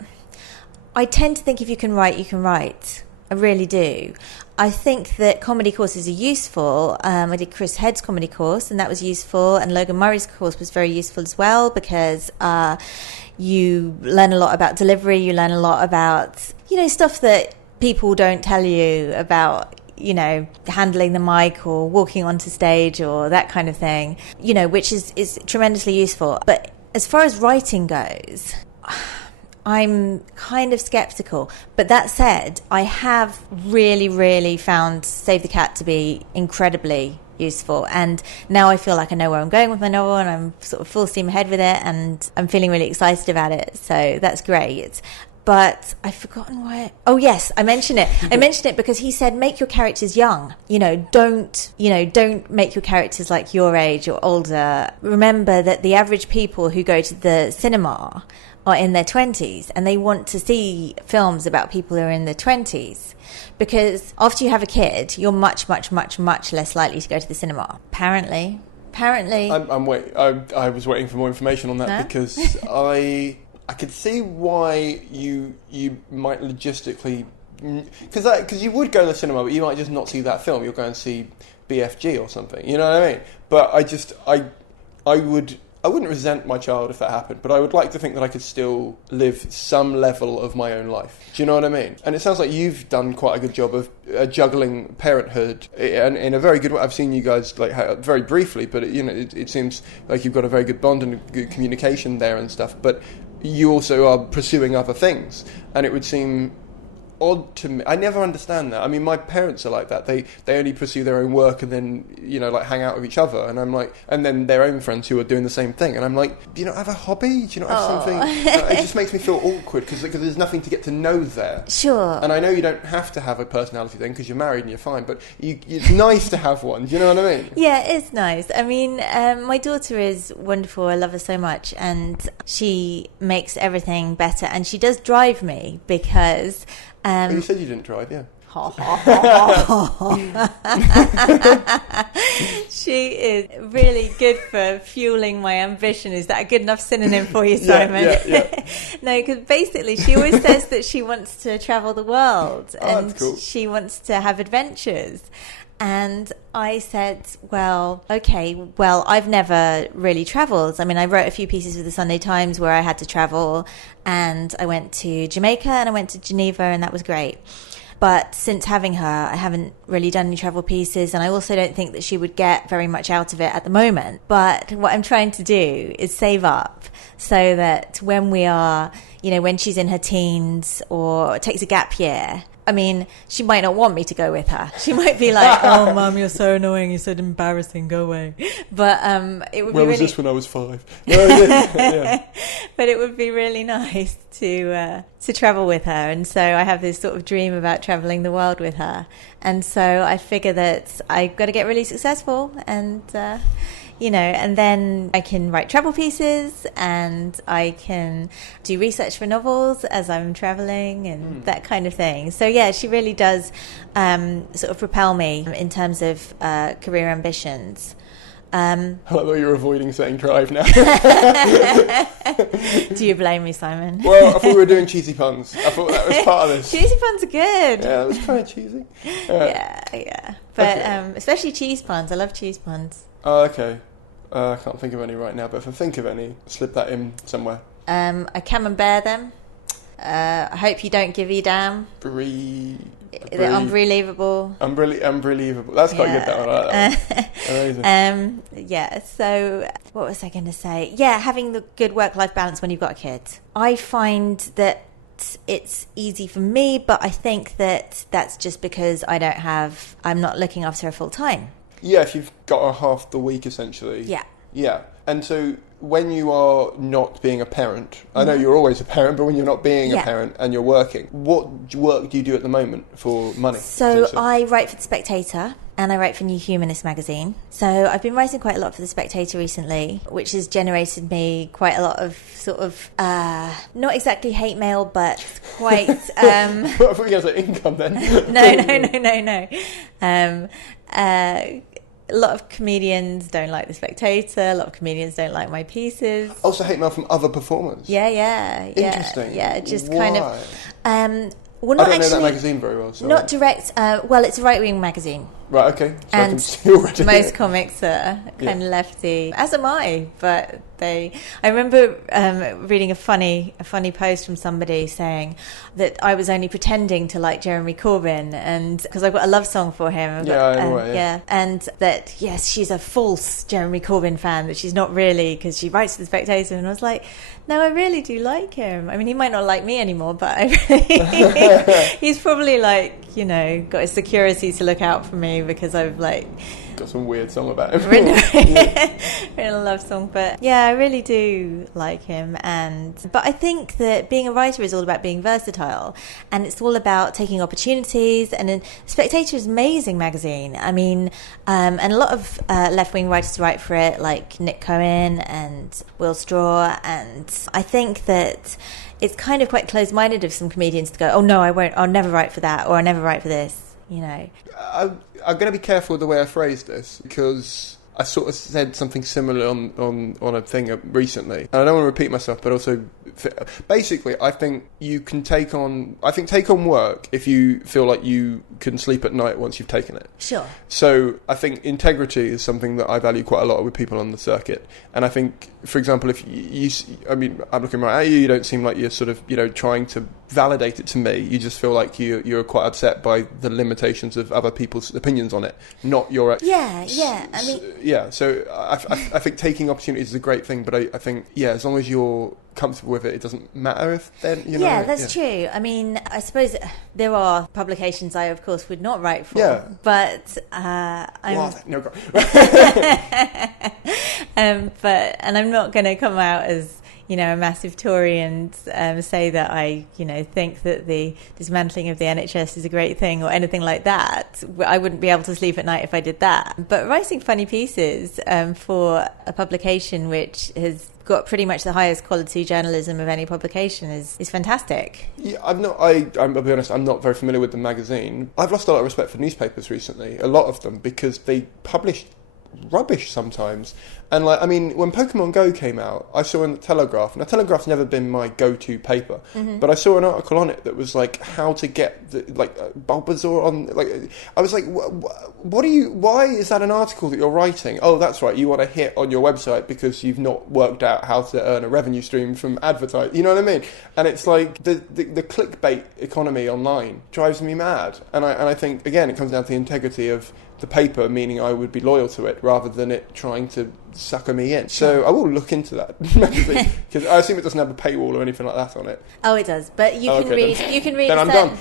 I tend to think if you can write, you can write. I really do. I think that comedy courses are useful. I did Chris Head's comedy course, and that was useful. And Logan Murray's course was very useful as well, because you learn a lot about delivery. You learn a lot about, stuff that people don't tell you about, handling the mic or walking onto stage or that kind of thing, which is tremendously useful. But as far as writing goes, I'm kind of skeptical. But that said, I have really, really found Save the Cat to be incredibly useful. And now I feel like I know where I'm going with my novel, and I'm sort of full steam ahead with it, and I'm feeling really excited about it. So that's great. But I've forgotten why. Oh yes, I mentioned it. I mentioned it because he said, make your characters young. Don't make your characters like your age or older. Remember that the average people who go to the cinema are in their 20s, and they want to see films about people who are in their 20s, because after you have a kid, you're much, much, much, much less likely to go to the cinema. Apparently. I was waiting for more information on that, because I could see why you might logistically, because you would go to the cinema, but you might just not see that film. You'll go and see BFG or something. You know what I mean? But I wouldn't resent my child if that happened, but I would like to think that I could still live some level of my own life. Do you know what I mean? And it sounds like you've done quite a good job of juggling parenthood in a very good way. I've seen you guys very briefly, but it seems like you've got a very good bond and a good communication there and stuff. But you also are pursuing other things, and it would seem odd to me. I never understand that. I mean, my parents are like that. They only pursue their own work and then hang out with each other. And I'm like, and then their own friends who are doing the same thing. And I'm like, do you not have a hobby? Do you not have something? It just makes me feel awkward because there's nothing to get to know there. Sure. And I know you don't have to have a personality then because you're married and you're fine. But it's nice to have one. Do you know what I mean? Yeah, it's nice. I mean, my daughter is wonderful. I love her so much, and she makes everything better. And she does drive me because. You said you didn't drive, yeah. She is really good for fueling my ambition. Is that a good enough synonym for you, Simon? Yeah. No, because basically she always says that she wants to travel the world and that's cool. She wants to have adventures. And I said, well, I've never really travelled. I mean, I wrote a few pieces for the Sunday Times where I had to travel, and I went to Jamaica and I went to Geneva, and that was great. But since having her, I haven't really done any travel pieces, and I also don't think that she would get very much out of it at the moment. But what I'm trying to do is save up so that when we are, when she's in her teens or takes a gap year, I mean, she might not want me to go with her. She might be like, "Oh, Mum, you're so annoying. You're so embarrassing. Go away." But it would be really... Where was this when I was 5? Yeah. But it would be really nice to travel with her. And so I have this sort of dream about traveling the world with her. And so I figure that I've got to get really successful and... and then I can write travel pieces and I can do research for novels as I'm traveling and that kind of thing. So, yeah, she really does sort of propel me in terms of career ambitions. I like that you're avoiding saying drive now. Do you blame me, Simon? Well, I thought we were doing cheesy puns. I thought that was part of this. Cheesy puns are good. Yeah, it was kind of cheesy. Yeah. But okay. Especially cheese puns. I love cheese puns. Oh, okay. I can't think of any right now, but if I think of any, slip that in somewhere. I camembert them. I hope you don't give a damn. Unbelievable. Unbelievable. That's quite good, that one. I like that one. Amazing. Yeah, so what was I going to say? Yeah, having the good work-life balance when you've got a kid. I find that it's easy for me, but I think that that's just because I'm not looking after her full time. Yeah, if you've got her half the week, essentially. Yeah. And so when you are not being a parent, I know you're always a parent, but when you're not being a parent and you're working, what work do you do at the moment for money? So I write for The Spectator and I write for New Humanist magazine. So I've been writing quite a lot for The Spectator recently, which has generated me quite a lot of sort of, not exactly hate mail, but quite... I thought you were going to say income then. No. A lot of comedians don't like The Spectator. A lot of comedians don't like my pieces. Also hate mail from other performers? Yeah. Interesting. Yeah, just Why? kind of... I don't know that magazine very well. Sorry. Not direct... well, it's a right-wing magazine. Right, okay. So and most comics are kind of lefty, as am I. But I remember reading a funny post from somebody saying that I was only pretending to like Jeremy Corbyn, and because I've got a love song for him. And that yes, she's a false Jeremy Corbyn fan, that she's not really, because she writes for The Spectator. And I was like, no, I really do like him. I mean, he might not like me anymore, but he's probably got his security to look out for me, because I've got some weird song about him. written a love song, but yeah, I really do like him. But I think that being a writer is all about being versatile, and it's all about taking opportunities. And Spectator is an amazing magazine. I mean, and a lot of left-wing writers write for it, like Nick Cohen and Will Straw, and I think that it's kind of quite closed-minded of some comedians to go, oh no, I'll never write for that, or I'll never write for this. I'm going to be careful with the way I phrase this, because I sort of said something similar on a thing recently, and I don't want to repeat myself, but also basically I think you can take on work if you feel like you can sleep at night once you've taken it. Sure. So I think integrity is something that I value quite a lot with people on the circuit, and I think, for example, if I'm looking right at you, you don't seem like you're sort of trying to validate it to me. You just feel like you're quite upset by the limitations of other people's opinions on it, not your... So I think taking opportunities is a great thing, but I think, as long as you're comfortable with it, it doesn't matter if then, that's true. I mean, I suppose there are publications I, of course, would not write for. Yeah. But and I'm not going to come out as a massive Tory and say that I, think that the dismantling of the NHS is a great thing or anything like that. I wouldn't be able to sleep at night if I did that. But writing funny pieces for a publication which has got pretty much the highest quality journalism of any publication is fantastic. Yeah, I'll be honest, I'm not very familiar with the magazine. I've lost a lot of respect for newspapers recently, a lot of them, because they publish rubbish sometimes. And when Pokemon Go came out, I saw in the Telegraph, and the Telegraph's never been my go-to paper, but I saw an article on it that was how to get Bulbasaur on, I was like, why is that an article that you're writing? Oh, that's right, you want a hit on your website because you've not worked out how to earn a revenue stream from advertising, you know what I mean? And it's like, the clickbait economy online drives me mad, and I think, again, it comes down to the integrity of the paper, meaning I would be loyal to it rather than it trying to sucker me in. So I will look into that magazine, because I assume it doesn't have a paywall or anything like that on it. Oh, it does, but you can read. You can read. Then I'm done.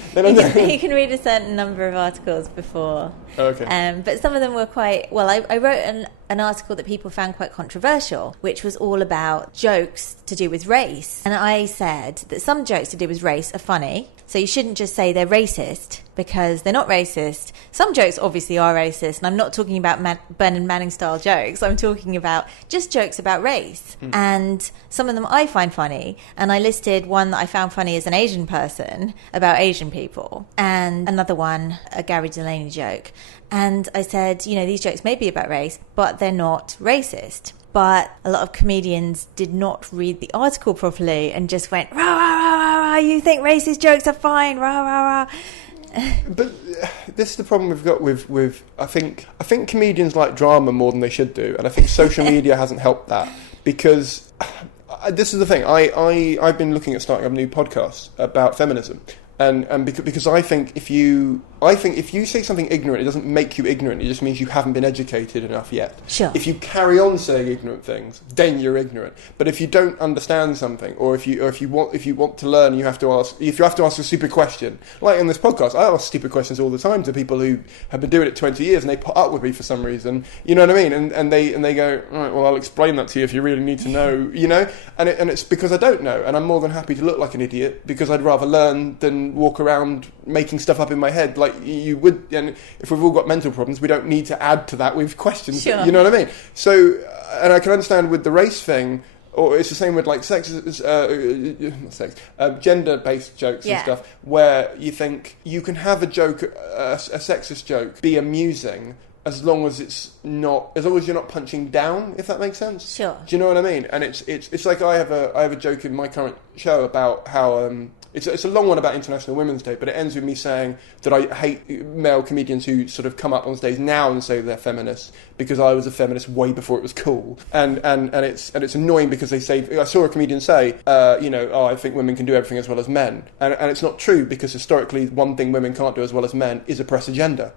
You can read a certain number of articles before. Okay. But some of them were quite well. I wrote an article that people found quite controversial, which was all about jokes to do with race, and I said that some jokes to do with race are funny. So you shouldn't just say they're racist, because they're not racist. Some jokes obviously are racist, and I'm not talking about Bernard Manning style jokes. I'm talking about just jokes about race. And some of them I find funny, and I listed one that I found funny as an Asian person about Asian people, and another one, a Gary Delaney joke. And I said, these jokes may be about race, but they're not racist. But a lot of comedians did not read the article properly and just went, rah, rah, rah, rah, rah, you think racist jokes are fine, rah, rah, rah. But this is the problem we've got with I think comedians like drama more than they should do, and I think social media hasn't helped that, because this is the thing. I've been looking at starting up a new podcast about feminism, And because I think if you say something ignorant, it doesn't make you ignorant. It just means you haven't been educated enough yet. Sure. If you carry on saying ignorant things, then you're ignorant. But if you don't understand something, or if you want to learn, you have to ask a stupid question. Like in this podcast, I ask stupid questions all the time to people who have been doing it 20 years, and they put up with me for some reason. You know what I mean? And they go, all right, well, I'll explain that to you if you really need to know. You know, and it's because I don't know, and I'm more than happy to look like an idiot because I'd rather learn than walk around making stuff up in my head like you would. And if we've all got mental problems, we don't need to add to that with questions. Sure. You know what I mean? So, and I can understand with the race thing, or it's the same with like gender-based jokes and stuff, where you think you can have a joke, a sexist joke, be amusing as long as you're not punching down, if that makes sense. Sure. Do you know what I mean? And it's like I have a joke in my current show about how it's a long one about International Women's Day, but it ends with me saying that I hate male comedians who sort of come up on stage now and say they're feminists because I was a feminist way before it was cool. And it's annoying because they say, I saw a comedian say, I think women can do everything as well as men. And it's not true, because historically one thing women can't do as well as men is oppress a gender.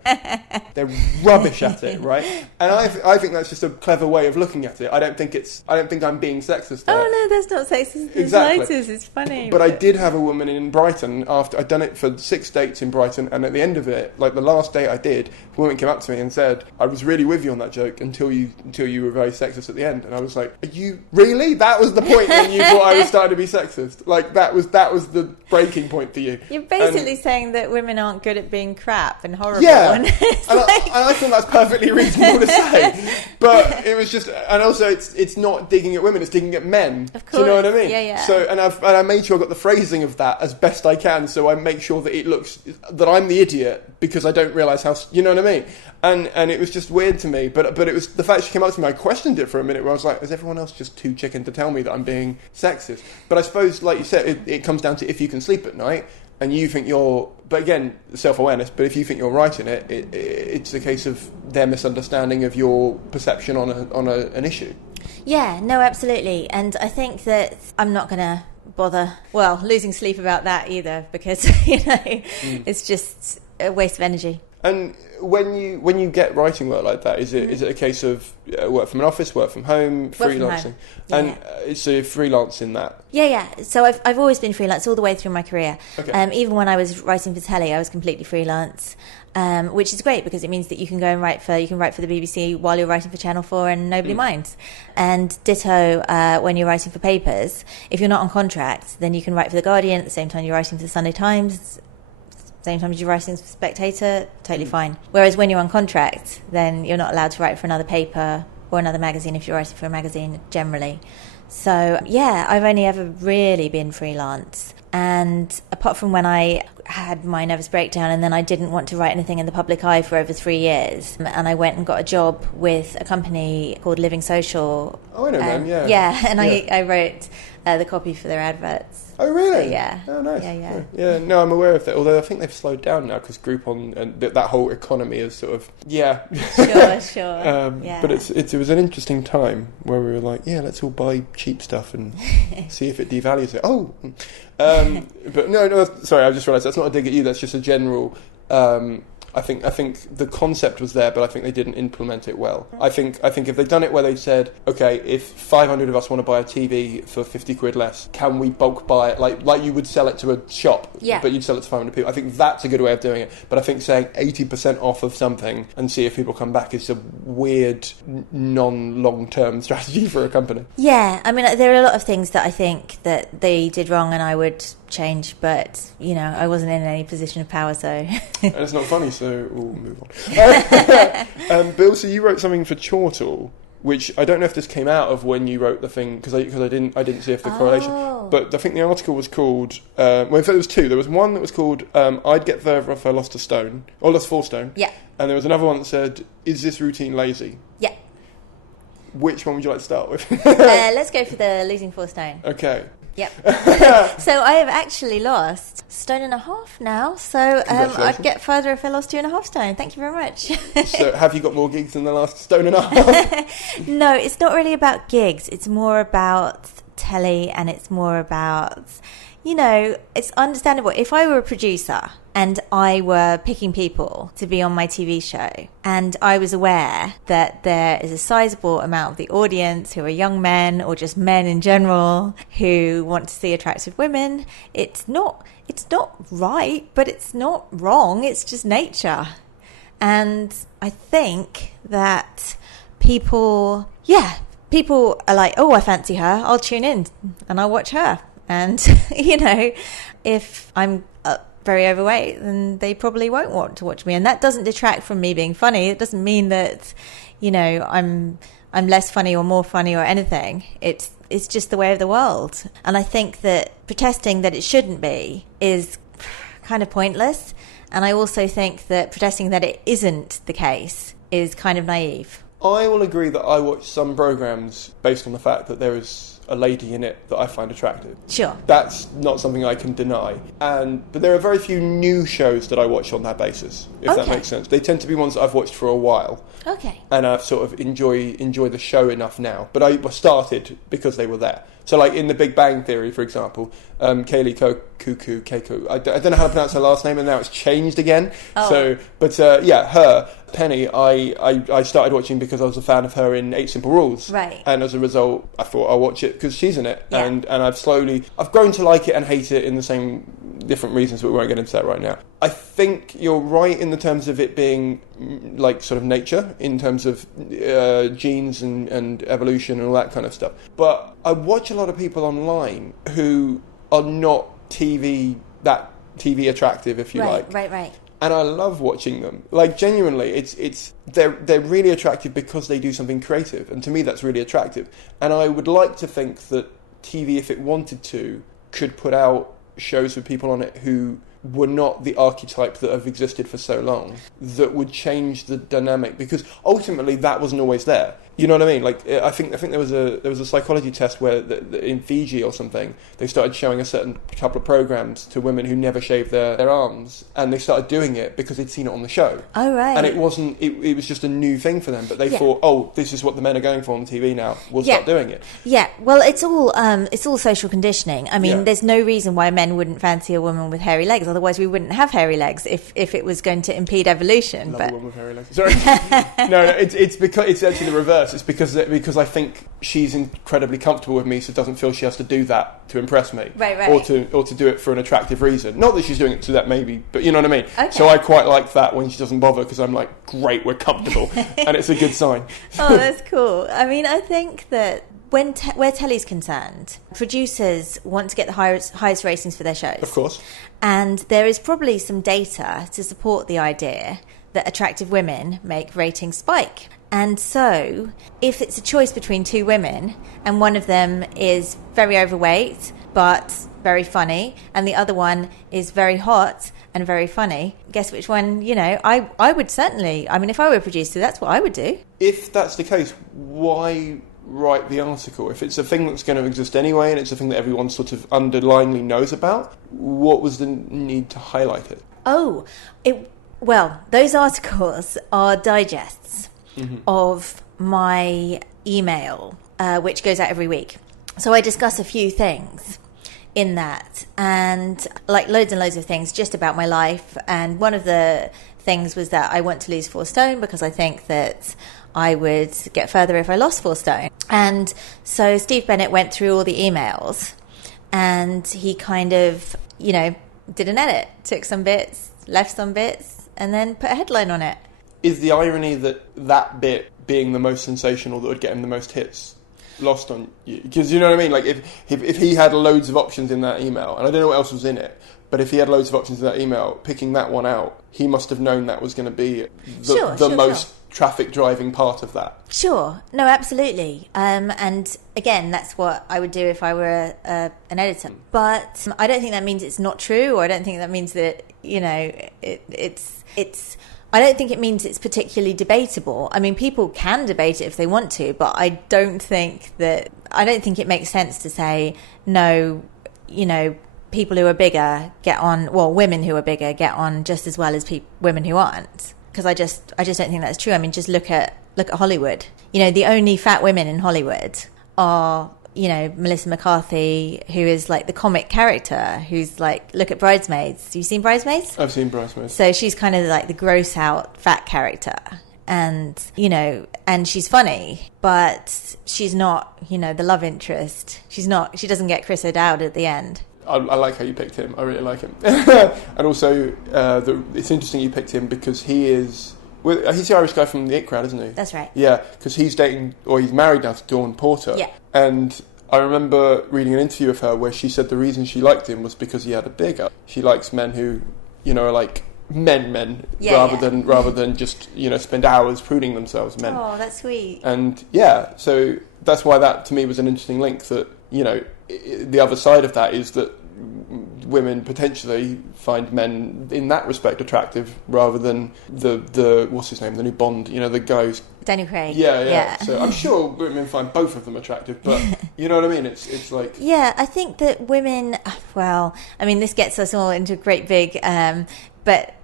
They're rubbish at it, right? And I think that's just a clever way of looking at it. I don't think I'm being sexist there. Oh no, that's not sexist. Exactly. It's funny. But I did have a woman in Brighton after I'd done it for 6 dates in Brighton, and at the end of it, like the last date I did, a woman came up to me and said, I was really with you on that joke until you were very sexist at the end. And I was like, are you really? That was the point when you thought I was starting to be sexist? Like that was the breaking point for you. You're basically saying that women aren't good at being crap and horrible. Yeah, and I think that's perfectly reasonable to say. But it was just, and also it's not digging at women, it's digging at men. Of course. Do you know what I mean? Yeah. So, and I made sure I got the phrasing of that as best I can, so I make sure that it looks that I'm the idiot because I don't realise how, you know what I mean? And it was just weird to me, but it was the fact she came up to me, I questioned it for a minute where I was like, is everyone else just too chicken to tell me that I'm being sexist? But I suppose, like you said, it comes down to if you can sleep at night and you think but again, self-awareness, but if you think you're right in it, it's a case of their misunderstanding of your perception on an issue. Yeah, no, absolutely. And I think that I'm not going to bother, losing sleep about that either, because, it's just a waste of energy. And when you get writing work like that, is it a case of work from an office, work from home, freelancing? Yeah. And so you're freelance in that? Yeah. So I've always been freelance all the way through my career. Okay. Even when I was writing for telly, I was completely freelance, which is great because it means that you can go and write for the BBC while you're writing for Channel 4 and nobody minds. And ditto when you're writing for papers. If you're not on contract, then you can write for The Guardian at the same time you're writing for the Sunday Times, same time as you're writing for Spectator, totally fine. Whereas when you're on contract, then you're not allowed to write for another paper or another magazine if you're writing for a magazine generally. So, yeah, I've only ever really been freelance. And apart from when I had my nervous breakdown and then I didn't want to write anything in the public eye for over 3 years, and I went and got a job with a company called Living Social. Oh, I know them, yeah. Yeah, and I wrote the copy for their adverts. Oh, really? So, yeah. Oh, nice. Yeah. Yeah, no, I'm aware of that. Although I think they've slowed down now because Groupon and that whole economy is sort of, yeah. Sure. Yeah. But it was an interesting time where we were like, yeah, let's all buy cheap stuff and see if it devalues it. Oh, but no, sorry, I just realised that's not a dig at you. That's just a general. I think the concept was there, but I think they didn't implement it well. I think if they'd done it where they said, okay, if 500 of us want to buy a TV for 50 quid less, can we bulk buy it like you would sell it to a shop, but you'd sell it to 500 people. I think that's a good way of doing it. But I think saying 80% off of something and see if people come back is a weird, non-long-term strategy for a company. Yeah, I mean, there are a lot of things that I think that they did wrong and I would change, but I wasn't in any position of power, so and it's not funny, so we'll move on. Bill, so you wrote something for Chortle, which I don't know if this came out of when you wrote the thing, because I didn't see if the correlation, but I think the article was called in fact there was two. There was one that was called I'd get further if I lost a stone, or lost 4 stone, and there was another one that said, is this routine lazy? Which one would you like to start with? Let's go for the losing 4 stone. Okay. Yep. So I have actually lost 1.5 stone now. So I'd get further if I lost 2.5 stone. Thank you very much. So have you got more gigs than the last 1.5 stone? No, it's not really about gigs. It's more about telly, and it's more about you know, it's understandable. If I were a producer and I were picking people to be on my TV show, and I was aware that there is a sizable amount of the audience who are young men or just men in general who want to see attractive women, it's not right, but it's not wrong. It's just nature. And I think that people are like, oh, I fancy her, I'll tune in and I'll watch her. And, you know, if I'm very overweight, then they probably won't want to watch me. And that doesn't detract from me being funny. It doesn't mean that, you know, I'm less funny or more funny or anything. It's just the way of the world. And I think that protesting that it shouldn't be is kind of pointless. And I also think that protesting that it isn't the case is kind of naive. I will agree that I watch some programmes based on the fact that there is a lady in it that I find attractive. Sure. That's not something I can deny. But there are very few new shows that I watch on that basis, if that makes sense. They tend to be ones that I've watched for a while. Okay. And I've sort of enjoy the show enough now. But I started because they were there. So like in The Big Bang Theory, for example, Kaylee Keiko, I don't know how to pronounce her last name, and now it's changed again. Oh. So, but her, Penny, I started watching because I was a fan of her in 8 Simple Rules. Right. And as a result, I thought I'll watch it because she's in it. Yeah. And I've grown to like it and hate it in the same different reasons, but we won't get into that right now. I think you're right in the terms of it being like sort of nature, in terms of genes and evolution and all that kind of stuff. But I watch a lot of people online who are not TV attractive, if you like. Right. And I love watching them. Like, genuinely, they're really attractive because they do something creative, and to me that's really attractive. And I would like to think that TV, if it wanted to, could put out shows with people on it who were not the archetype that have existed for so long, that would change the dynamic, because ultimately that wasn't always there. You know what I mean? Like, I think there was a psychology test where in Fiji or something, they started showing a certain couple of programs to women who never shaved their arms, and they started doing it because they'd seen it on the show. Oh, right. And it was just a new thing for them, but they thought, oh, this is what the men are going for on TV now, we'll start doing it. Yeah, well, it's all social conditioning. I mean, there's no reason why men wouldn't fancy a woman with hairy legs, otherwise we wouldn't have hairy legs if it was going to impede evolution. Love a woman with hairy legs. Sorry. No, it's because it's actually the reverse. It's because I think she's incredibly comfortable with me, so doesn't feel she has to do that to impress me, right. or to do it for an attractive reason. Not that she's doing it to that, maybe, but you know what I mean. Okay. So I quite like that when she doesn't bother, because I'm like, great, we're comfortable, and it's a good sign. Oh, that's cool. I mean, I think that where telly's concerned, producers want to get the highest ratings for their shows. Of course. And there is probably some data to support the idea that attractive women make ratings spike. And so, if it's a choice between two women, and one of them is very overweight but very funny, and the other one is very hot and very funny, guess which one, I would certainly, I mean, if I were a producer, that's what I would do. If that's the case, why write the article? If it's a thing that's going to exist anyway, and it's a thing that everyone sort of underlyingly knows about, what was the need to highlight it? Well, those articles are digests of my email, which goes out every week. So I discuss a few things in that, and like loads and loads of things just about my life. And one of the things was that I want to lose 4 stone because I think that I would get further if I lost 4 stone. And so Steve Bennett went through all the emails, and he kind of, did an edit, took some bits, left some bits, and then put a headline on it. Is the irony that bit being the most sensational that would get him the most hits lost on you? Because you know what I mean? Like, if he had loads of options in that email, and I don't know what else was in it, but if he had loads of options in that email, picking that one out, he must have known that was going to be the most traffic driving part of that. Sure. No, absolutely. And again, that's what I would do if I were an editor. But I don't think that means it's not true, or I don't think that means that, it's I don't think it means it's particularly debatable. I mean, people can debate it if they want to, but I don't think it makes sense to say, no, people who are bigger get on, well, women who are bigger get on just as well as women who aren't. Because I just don't think that's true. I mean, just look at Hollywood. The only fat women in Hollywood are Melissa McCarthy, who is like the comic character, who's like, look at Bridesmaids. Have you seen Bridesmaids? I've seen Bridesmaids. So she's kind of like the gross out fat character. And, and she's funny, but she's not, the love interest. She doesn't get Chris O'Dowd at the end. I like how you picked him. I really like him. And also, it's interesting you picked him because he's the Irish guy from the It Crowd, isn't he? That's right. Yeah, because he's married now to Dawn Porter. Yeah. And I remember reading an interview of her where she said the reason she liked him was because he had a big up. She likes men who, are like men, rather than just, spend hours pruning themselves, men. Oh, that's sweet. And so that's why that to me was an interesting link that, the other side of that is that women potentially find men in that respect attractive rather than the what's his name, the new Bond, the guy who's Daniel Craig. Yeah. So I'm sure women find both of them attractive, but you know what I mean? It's like... Yeah, I think that women, this gets us all into a great big, but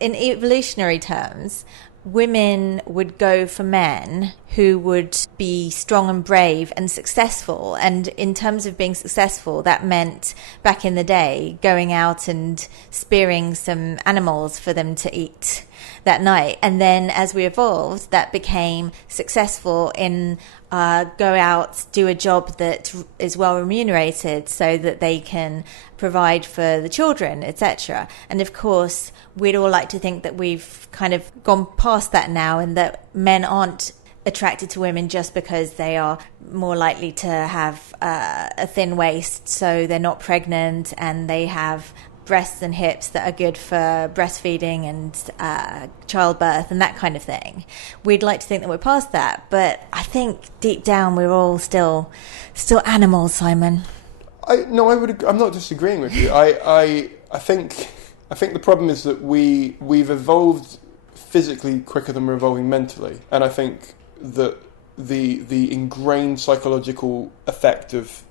in evolutionary terms, women would go for men who would be strong and brave and successful. And in terms of being successful, that meant back in the day going out and spearing some animals for them to eat that night. And then as we evolved, that became successful in go out, do a job that is well remunerated so that they can provide for the children, etc. And of course, we'd all like to think that we've kind of gone past that now and that men aren't attracted to women just because they are more likely to have a thin waist, so they're not pregnant, and they have breasts and hips that are good for breastfeeding and childbirth and that kind of thing. We'd like to think that we're past that, but I think deep down we're all still animals, Simon. I'm not disagreeing with you. I think the problem is that we've evolved physically quicker than we're evolving mentally, and I think that the ingrained psychological effect of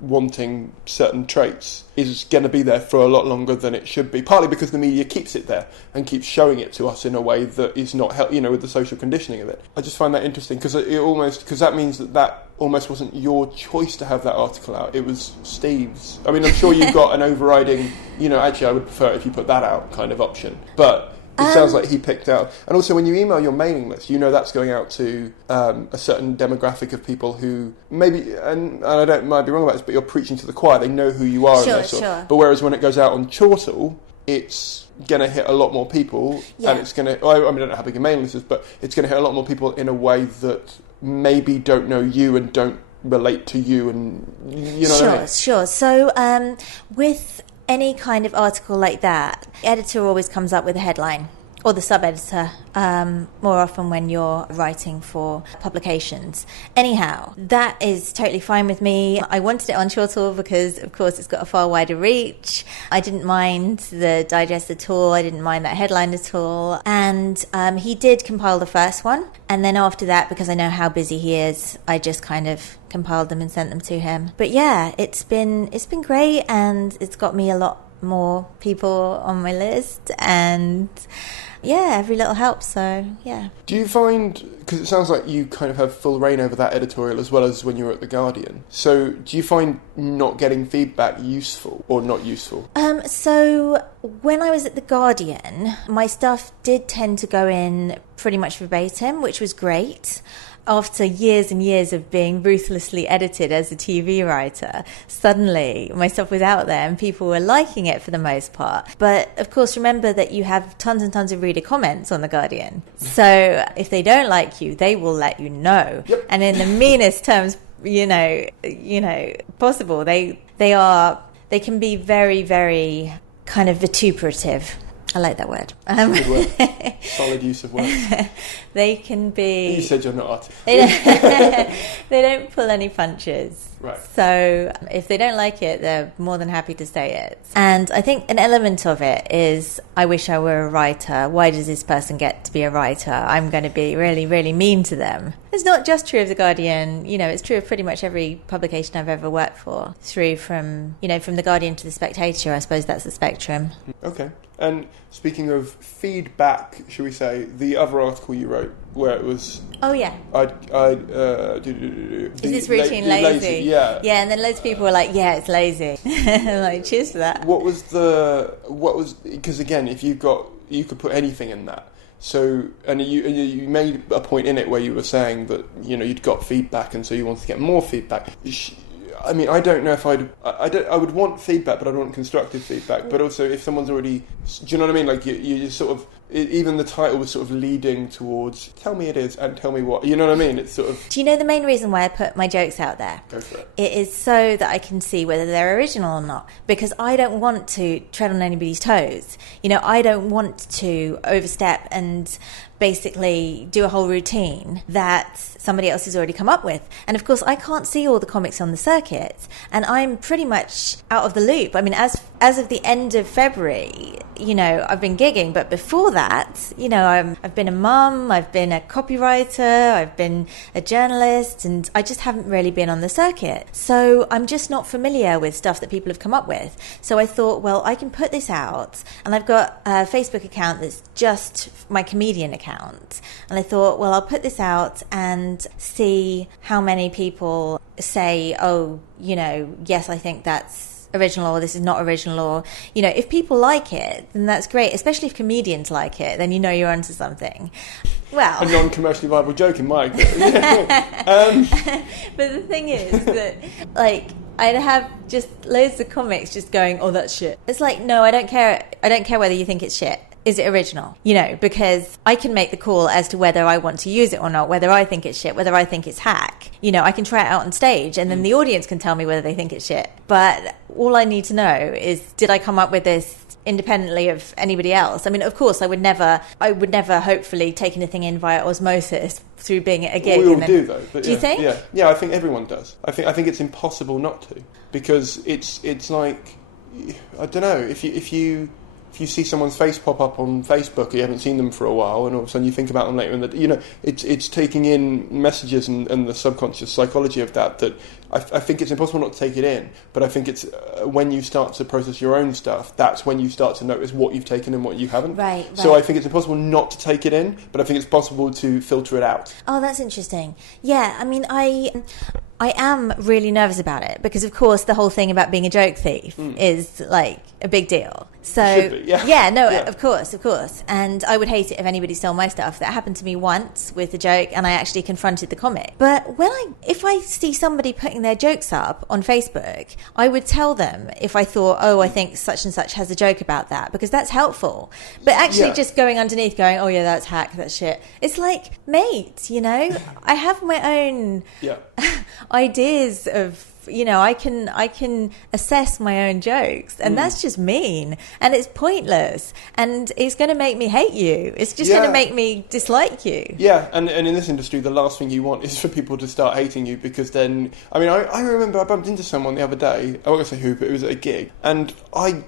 wanting certain traits is going to be there for a lot longer than it should be, partly because the media keeps it there and keeps showing it to us in a way that is not with the social conditioning of it. I just find that interesting because that means that almost wasn't your choice to have that article out, it was Steve's. I mean, I'm sure you've got an overriding, actually I would prefer it if you put that out kind of option, but it sounds like he picked out. And also, when you email your mailing list, that's going out to a certain demographic of people who maybe, and I might be wrong about this, but you're preaching to the choir. They know who you are. Sure. But whereas when it goes out on Chortle, it's going to hit a lot more people. Yeah. And it's going to, I don't know how big your mailing list is, but it's going to hit a lot more people in a way that maybe don't know you and don't relate to you. And what I mean? Sure. So with any kind of article like that, the editor always comes up with a headline, or the sub-editor, more often when you're writing for publications. Anyhow, that is totally fine with me. I wanted it on Chortle because, of course, it's got a far wider reach. I didn't mind the digest at all. I didn't mind that headline at all. And he did compile the first one. And then after that, because I know how busy he is, I just kind of compiled them and sent them to him. But yeah, it's been great, and it's got me a lot more people on my list, and yeah, every little helps. So yeah. Do you find, because it sounds like you kind of have full reign over that editorial as well as when you were at The Guardian, so do you find not getting feedback useful or not useful? So when I was at The Guardian, my stuff did tend to go in pretty much verbatim, which was great. After years and years of being ruthlessly edited as a TV writer, suddenly my stuff was out there and people were liking it for the most part. But of course, remember that you have tons and tons of reader comments on The Guardian. So if they don't like you, they will let you know. Yep. And in the meanest terms, possible, they can be very, very kind of vituperative. I like that word. Good word. Solid use of words. They can be... You said you're not artistic. They don't pull any punches. Right. So if they don't like it, they're more than happy to say it. And I think an element of it is, I wish I were a writer. Why does this person get to be a writer? I'm going to be really, really mean to them. It's not just true of The Guardian. It's true of pretty much every publication I've ever worked for. Through from The Guardian to The Spectator, I suppose that's the spectrum. Okay. And speaking of feedback, shall we say, the other article you wrote where it was... Oh, yeah. Is this routine lazy? Yeah. Yeah, and then loads of people were like, yeah, it's lazy. Like, cheers for that. Because again, if you could put anything in that. So, and you made a point in it where you were saying that, you'd got feedback and so you wanted to get more feedback. I mean, I don't know if I would want feedback, but I'd want constructive feedback. But also, if someone's already, do you know what I mean? Like, you sort of, even the title was sort of leading towards, tell me it is and tell me what. You know what I mean? It's sort of... Do you know the main reason why I put my jokes out there? Go for it. It is so that I can see whether they're original or not. Because I don't want to tread on anybody's toes. I don't want to overstep and basically do a whole routine that somebody else has already come up with. And of course, I can't see all the comics on the circuit, and I'm pretty much out of the loop. I mean, as of the end of February, I've been gigging, but before that, I've been a mum, I've been a copywriter, I've been a journalist, and I just haven't really been on the circuit. So I'm just not familiar with stuff that people have come up with. So I thought, well, I can put this out, and I've got a Facebook account that's just my comedian account. And I thought, well, I'll put this out and see how many people say, oh, yes, I think that's original, or this is not original, or, if people like it, then that's great, especially if comedians like it, then you're onto something. Well, a non-commercially viable joke in my opinion. But the thing is that, like, I'd have just loads of comics just going, oh, that's shit. It's like, no, I don't care whether you think it's shit. Is it original? Because I can make the call as to whether I want to use it or not, whether I think it's shit, whether I think it's hack. I can try it out on stage, and then the audience can tell me whether they think it's shit. But all I need to know is, did I come up with this independently of anybody else? I mean, of course, I would never hopefully take anything in via osmosis through being at a gig. We all do, though. But do you think? Yeah, I think everyone does. I think it's impossible not to, because it's like, I don't know, if you see someone's face pop up on Facebook, you haven't seen them for a while, and all of a sudden you think about them later, and that it's taking in messages and the subconscious psychology of that I think it's impossible not to take it in. But I think it's when you start to process your own stuff, that's when you start to notice what you've taken and what you haven't. Right. So I think it's impossible not to take it in, but I think it's possible to filter it out. Oh, that's interesting. Yeah, I mean, I am really nervous about it, because of course the whole thing about being a joke thief is like a big deal. So Should be, yeah. Of course. And I would hate it if anybody stole my stuff. That happened to me once with a joke, and I actually confronted the comic. But if I see somebody putting their jokes up on Facebook, I would tell them if I thought, oh, I think such and such has a joke about that, because that's helpful. But actually just going underneath going, oh yeah, that's hack, that's shit. It's like, mate, I have my own ideas of, I can assess my own jokes, and that's just mean, and it's pointless, and it's going to make me hate you. It's just going to make me dislike you. Yeah, and in this industry, the last thing you want is for people to start hating you, because then, I mean, I remember I bumped into someone the other day, I won't say who, but it was at a gig, and I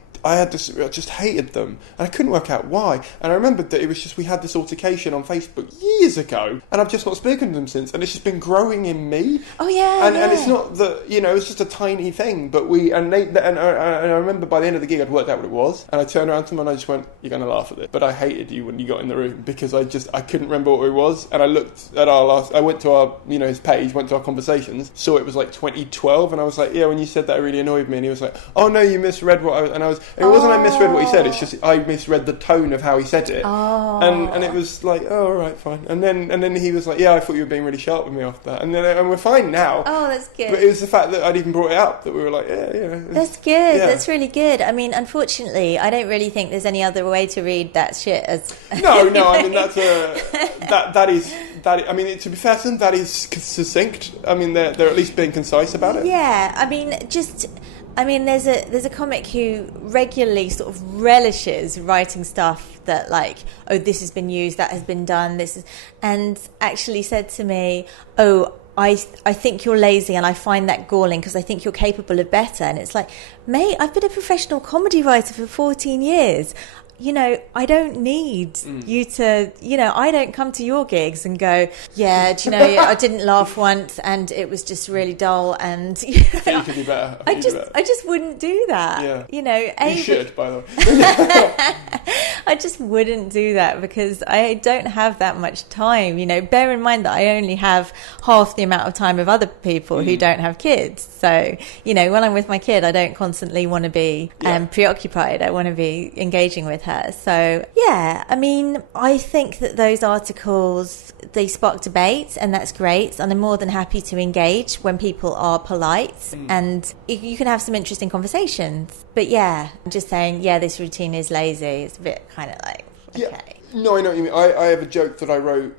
just hated them, and I couldn't work out why. And I remembered that it was just, we had this altercation on Facebook years ago, and I've just not spoken to them since, and it's just been growing in me. Oh yeah, and it's not that, it's just a tiny thing, but I remember by the end of the gig I'd worked out what it was, and I turned around to them and I just went, you're going to laugh at it, but I hated you when you got in the room, because I couldn't remember what it was, and I looked at I went to our, his page, went to our conversations, saw it was like 2012, and I was like, yeah, when you said that, it really annoyed me, and he was like, oh no, you misread what I was, and I was, it wasn't I misread what he said, it's just I misread the tone of how he said it. Oh. And it was like, oh, all right, fine. And then he was like, yeah, I thought you were being really sharp with me after that. And we're fine now. Oh, that's good. But it was the fact that I'd even brought it up that we were like, yeah. That's good. Yeah. That's really good. I mean, unfortunately, I don't really think there's any other way to read that shit as... No, I mean, that is... I mean, to be fair to them, that is succinct. I mean, they're at least being concise about it. Yeah, I mean, there's a comic who regularly sort of relishes writing stuff that, like, oh, this has been used, that has been done, and actually said to me, oh, I think you're lazy, and I find that galling because I think you're capable of better. And it's like, mate, I've been a professional comedy writer for 14 years. you know, I don't need you to, you know, I don't come to your gigs and go, yeah, do you know, I didn't laugh once and it was just really dull, and you know, you could do better. I just wouldn't do that. Yeah. You know, you should, by the way. I just wouldn't do that because I don't have that much time. You know, bear in mind that I only have half the amount of time of other people who don't have kids. So, you know, when I'm with my kid, I don't constantly want to be preoccupied. I want to be engaging with her. So, yeah, I mean, I think that those articles, they spark debate, and that's great. And I'm more than happy to engage when people are polite and you can have some interesting conversations. But yeah, I'm just saying, yeah, this routine is lazy. It's a bit kind of like, okay. Yeah. No, I know what you mean. I have a joke that I wrote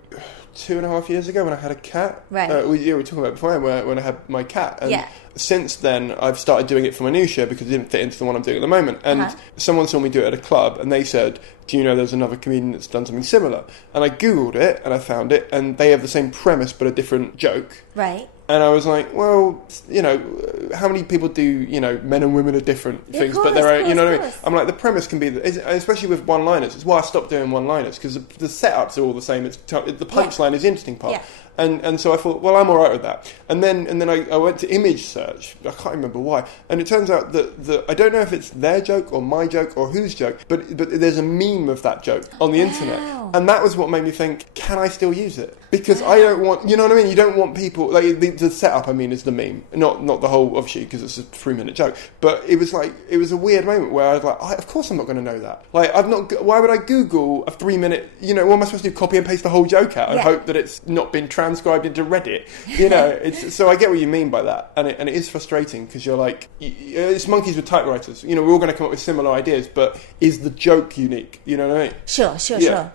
2.5 years ago when I had a cat. Right. We were talking about it before when I had my cat. And since then, I've started doing it for my new show because it didn't fit into the one I'm doing at the moment. And someone saw me do it at a club, and they said, do you know there's another comedian that's done something similar? And I Googled it, and I found it, and they have the same premise but a different joke. Right. And I was like, well, you know, how many people do, you know, men and women are different things, course, but they're own, you know what I mean? course. I'm like, the premise can be, especially with one-liners, it's why I stopped doing one-liners, because the setups are all the same, the punchline is the interesting part. Yeah. And so I thought, well, I'm all right with that. And then I went to image search. I can't remember why. And it turns out that I don't know if it's their joke or my joke or whose joke, but there's a meme of that joke on the internet. And that was what made me think, can I still use it? Because I don't want, you know what I mean? You don't want people, like the setup, I mean, is the meme. Not the whole, obviously, because it's a 3-minute joke. But it was like, it was a weird moment where I was like, of course I'm not going to know that. Like, why would I Google a 3-minute, you know, what am I supposed to do? Copy and paste the whole joke out and hope that it's not been transcribed into Reddit? You know, so I get what you mean by that. And it is frustrating because you're like, it's monkeys with typewriters. You know, we're all going to come up with similar ideas, but is the joke unique? You know what I mean? Sure.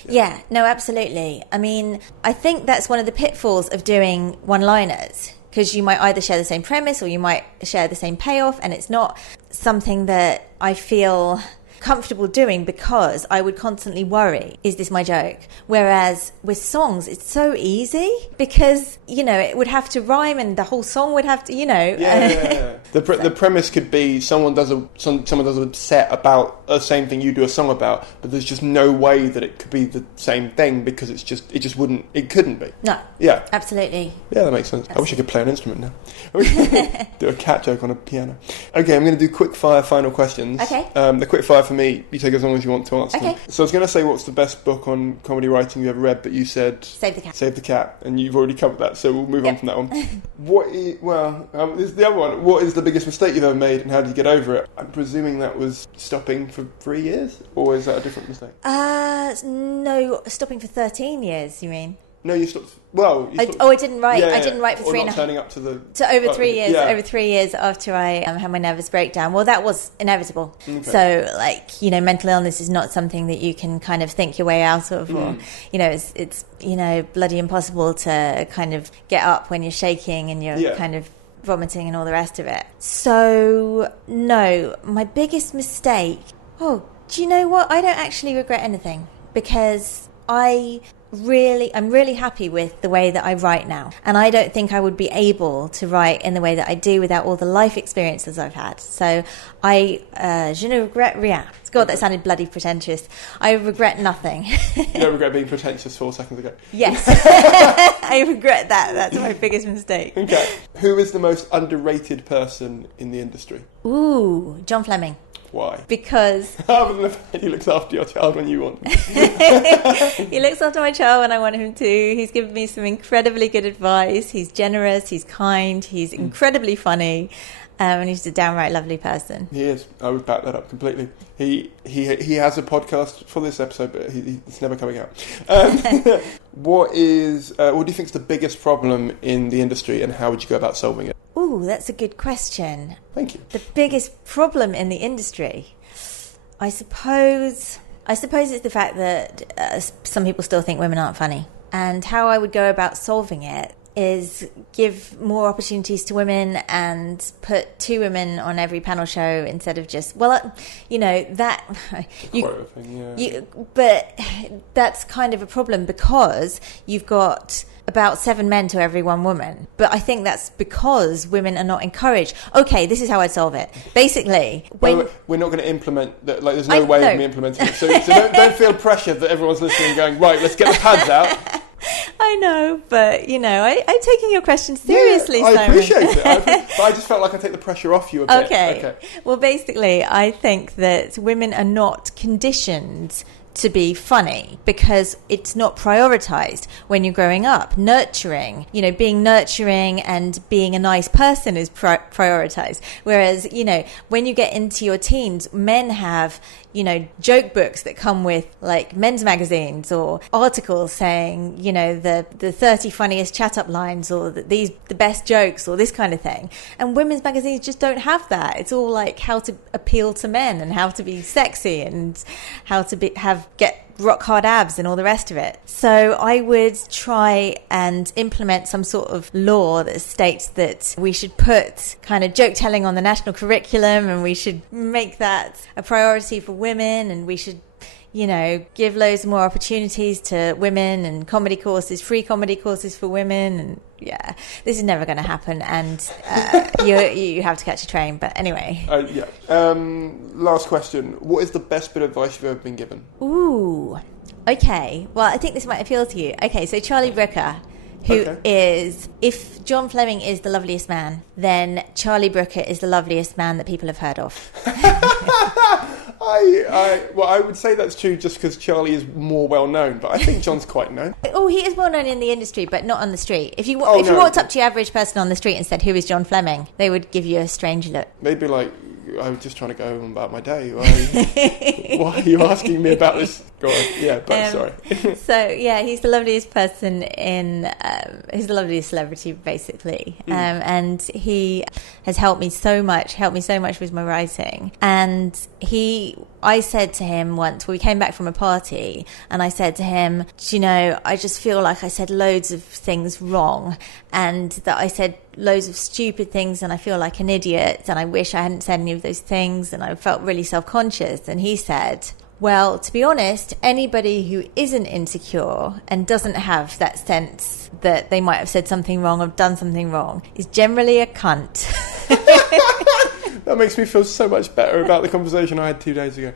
Yeah, no, absolutely. I mean, I think that's one of the pitfalls of doing one-liners, because you might either share the same premise or you might share the same payoff, and it's not something that I feel comfortable doing because I would constantly worry, is this my joke? Whereas with songs, it's so easy because, you know, it would have to rhyme and the whole song would have to, you know. Yeah. The premise could be someone does a set about the same thing you do a song about, but there's just no way that it could be the same thing because it couldn't be. No. Yeah. Absolutely. Yeah, that makes sense. I wish I could play an instrument now. I wish I could do a cat joke on a piano. Okay, I'm going to do quick fire final questions. Okay. The quick fire for me, you take as long as you want to answer them. Okay. So I was going to say, what's the best book on comedy writing you ever read, but you said Save the Cat. Save the Cat, and you've already covered that, so we'll move on from that one. This is the other one. What is the biggest mistake you've ever made, and how did you get over it? I'm presuming that was stopping for 3 years, or is that a different mistake? No, stopping for 13 years, you mean? No, you stopped. Well, I didn't write. I didn't write for 3 and a half. Turning up to the over 3 years. Yeah. Over 3 years after I had my nervous breakdown. Well, that was inevitable. Okay. So, like, you know, mental illness is not something that you can kind of think your way out of, or you know, it's you know, bloody impossible to kind of get up when you're shaking and you're kind of vomiting and all the rest of it. So, no, my biggest mistake. Oh, do you know what? I don't actually regret anything because I'm really happy with the way that I write now. And I don't think I would be able to write in the way that I do without all the life experiences I've had. So je ne regrette rien. God, that sounded bloody pretentious. I regret nothing. You don't regret being pretentious 4 seconds ago? Yes. I regret that. That's my biggest mistake. Okay. Who is the most underrated person in the industry? Ooh, John Fleming. Why? Because other than the fact he looks after your child when you want him. He looks after my child when I want him to. He's given me some incredibly good advice. He's generous, he's kind, he's incredibly funny, and he's a downright lovely person. He is. I would back that up completely. He has a podcast for this episode, but it's never coming out. What do you think is the biggest problem in the industry, and how would you go about solving it? Ooh, that's a good question. Thank you. The biggest problem in the industry, I suppose it's the fact that some people still think women aren't funny. And how I would go about solving it, is give more opportunities to women and put 2 women on every panel show instead of just, but that's kind of a problem because you've got about 7 men to every 1 woman. But I think that's because women are not encouraged. Okay, this is how I'd solve it. Basically, we're not going to implement that. Like, there's no way of me implementing it. So don't feel pressured that everyone's listening and going, right, let's get the pads out. I know, but, I'm taking your question seriously, Simon. I appreciate it. But I just felt like I take the pressure off you a bit. Okay. Well, basically, I think that women are not conditioned to be funny because it's not prioritized when you're growing up. Nurturing, being nurturing and being a nice person is prioritized. Whereas, when you get into your teens, men have, joke books that come with like men's magazines or articles saying, the 30 funniest chat up lines or the best jokes or this kind of thing. And women's magazines just don't have that. It's all like how to appeal to men and how to be sexy and how to get rock hard abs and all the rest of it. So I would try and implement some sort of law that states that we should put kind of joke telling on the national curriculum and we should make that a priority for women and we should give loads more opportunities to women and free comedy courses for women. And yeah, this is never going to happen. And you have to catch a train. But anyway. Last question. What is the best bit of advice you've ever been given? Ooh. Okay. Well, I think this might appeal to you. Okay, so Charlie Brooker, who is, if John Fleming is the loveliest man, then Charlie Brooker is the loveliest man that people have heard of. I would say that's true just because Charlie is more well known, but I think John's quite known. Oh, he is well known in the industry, but not on the street. If you walked up to your average person on the street and said, "Who is John Fleming?" they would give you a strange look. They'd be like, "I was just trying to go on about my day. Why are you asking me about this?" Go on. Yeah, but sorry. So yeah, he's the loveliest person he's the loveliest celebrity basically, and he has helped me so much with my writing. And I said to him once, we came back from a party, and I said to him, I just feel like I said loads of things wrong, and that I said loads of stupid things, and I feel like an idiot, and I wish I hadn't said any of those things, and I felt really self-conscious. And he said, well, to be honest, anybody who isn't insecure and doesn't have that sense that they might have said something wrong or done something wrong is generally a cunt. That makes me feel so much better about the conversation I had 2 days ago.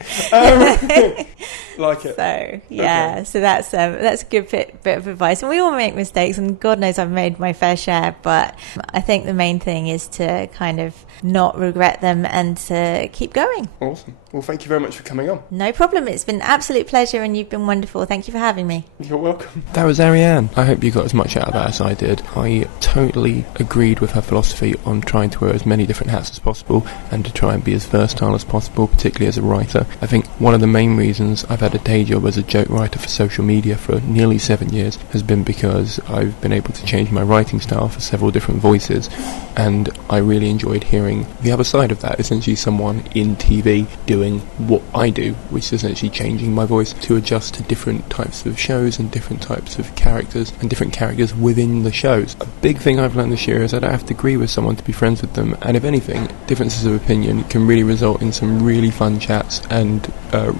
Like it. So, yeah. Okay. So that's a good bit of advice. And we all make mistakes, and God knows I've made my fair share, but I think the main thing is to kind of not regret them and to keep going. Awesome. Well, thank you very much for coming on. No problem. It's been an absolute pleasure, and you've been wonderful. Thank you for having me. You're welcome. That was Ariane. I hope you got as much out of that as I did. I totally agreed with her philosophy on trying to wear as many different hats as possible and to try and be as versatile as possible, particularly as a writer. I think one of the main reasons I've had a day job as a joke writer for social media for nearly 7 years has been because I've been able to change my writing style for several different voices, and I really enjoyed hearing the other side of that, essentially someone in TV doing what I do, which is essentially changing my voice to adjust to different types of shows and different types of characters and different characters within the shows. A big thing I've learned this year is I don't have to agree with someone to be friends with them, and if anything, differences of opinion can really result in some really fun chats and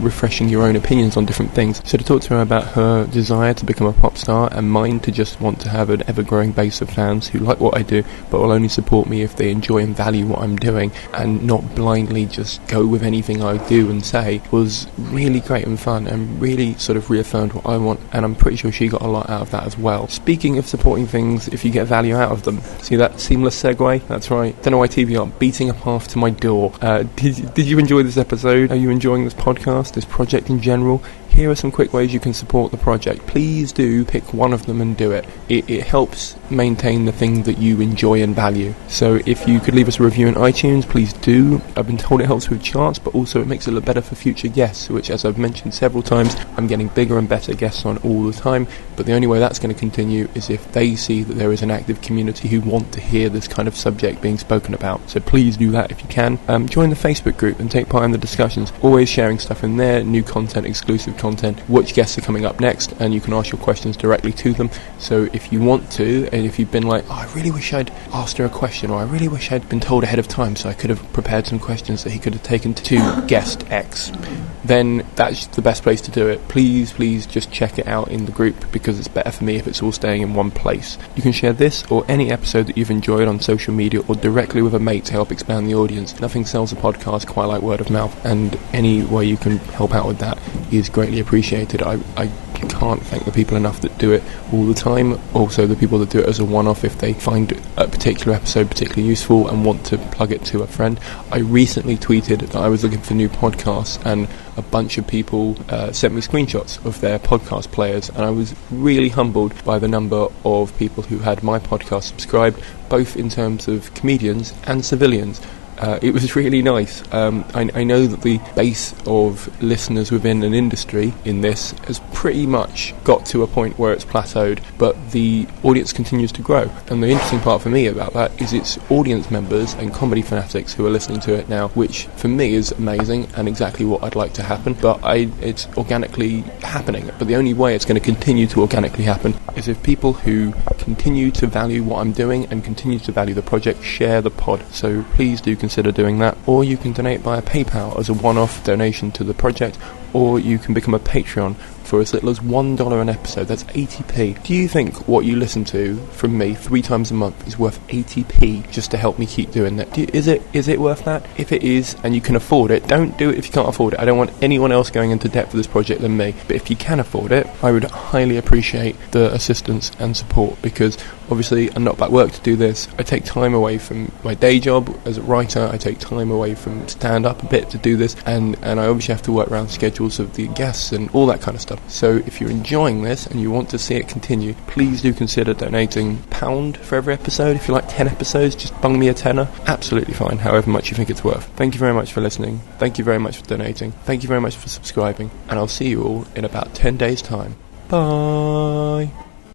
refreshing your own opinions on different things. So to talk to her about her desire to become a pop star and mine to just want to have an ever-growing base of fans who like what I do but will only support me if they enjoy and value what I'm doing and not blindly just go with anything I do and say was really great and fun and really sort of reaffirmed what I want, and I'm pretty sure she got a lot out of that as well. Speaking of supporting things if you get value out of them, see that seamless segue? That's right. Don't know why TV aren't beating a path to my door. Did you enjoy this episode? Are you enjoying this podcast, this project in general? Here are some quick ways you can support the project. Please do pick one of them and do it. It helps maintain the thing that you enjoy and value. So if you could leave us a review on iTunes, please do. I've been told it helps with charts, but also it makes it look better for future guests, which, as I've mentioned several times, I'm getting bigger and better guests on all the time, but the only way that's going to continue is if they see that there is an active community who want to hear this kind of subject being spoken about. So please do that if you can. Join the Facebook group and take part in the discussions. Always sharing stuff in there, new content, exclusive content, content, which guests are coming up next, and you can ask your questions directly to them. So if you want to, and if you've been like, I really wish I'd asked her a question, or I really wish I'd been told ahead of time so I could have prepared some questions that he could have taken to guest X, then that's the best place to do it. Please just check it out in the group, because it's better for me if it's all staying in one place. You can share this or any episode that you've enjoyed on social media or directly with a mate to help expand the audience. Nothing sells a podcast quite like word of mouth, and any way you can help out with that is greatly appreciated. I can't thank the people enough that do it all the time. Also the people that do it as a one-off if they find a particular episode particularly useful and want to plug it to a friend. I recently tweeted that I was looking for new podcasts, and a bunch of people sent me screenshots of their podcast players, and I was really humbled by the number of people who had my podcast subscribed, both in terms of comedians and civilians. It was really nice. I know that the base of listeners within an industry in this has pretty much got to a point where it's plateaued, but the audience continues to grow. And the interesting part for me about that is it's audience members and comedy fanatics who are listening to it now, which for me is amazing and exactly what I'd like to happen. But it's organically happening. But the only way it's going to continue to organically happen is if people who continue to value what I'm doing and continue to value the project share the pod. So please do consider doing that, or you can donate via PayPal as a one-off donation to the project, or you can become a Patreon for as little as $1 an episode. That's 80p. Do you think what you listen to from me 3 times a month is worth 80p just to help me keep doing that? Is it worth that? If it is, and you can afford it, don't do it if you can't afford it. I don't want anyone else going into debt for this project than me. But if you can afford it, I would highly appreciate the assistance and support, because obviously I'm not back work to do this. I take time away from my day job as a writer. I take time away from stand-up a bit to do this, and I obviously have to work around schedules of the guests and all that kind of stuff. So if you're enjoying this and you want to see it continue, please do consider donating £1 for every episode. If you like 10 episodes, just bung me a tenner. Absolutely fine, however much you think it's worth. Thank you very much for listening. Thank you very much for donating. Thank you very much for subscribing. And I'll see you all in about 10 days' time. Bye.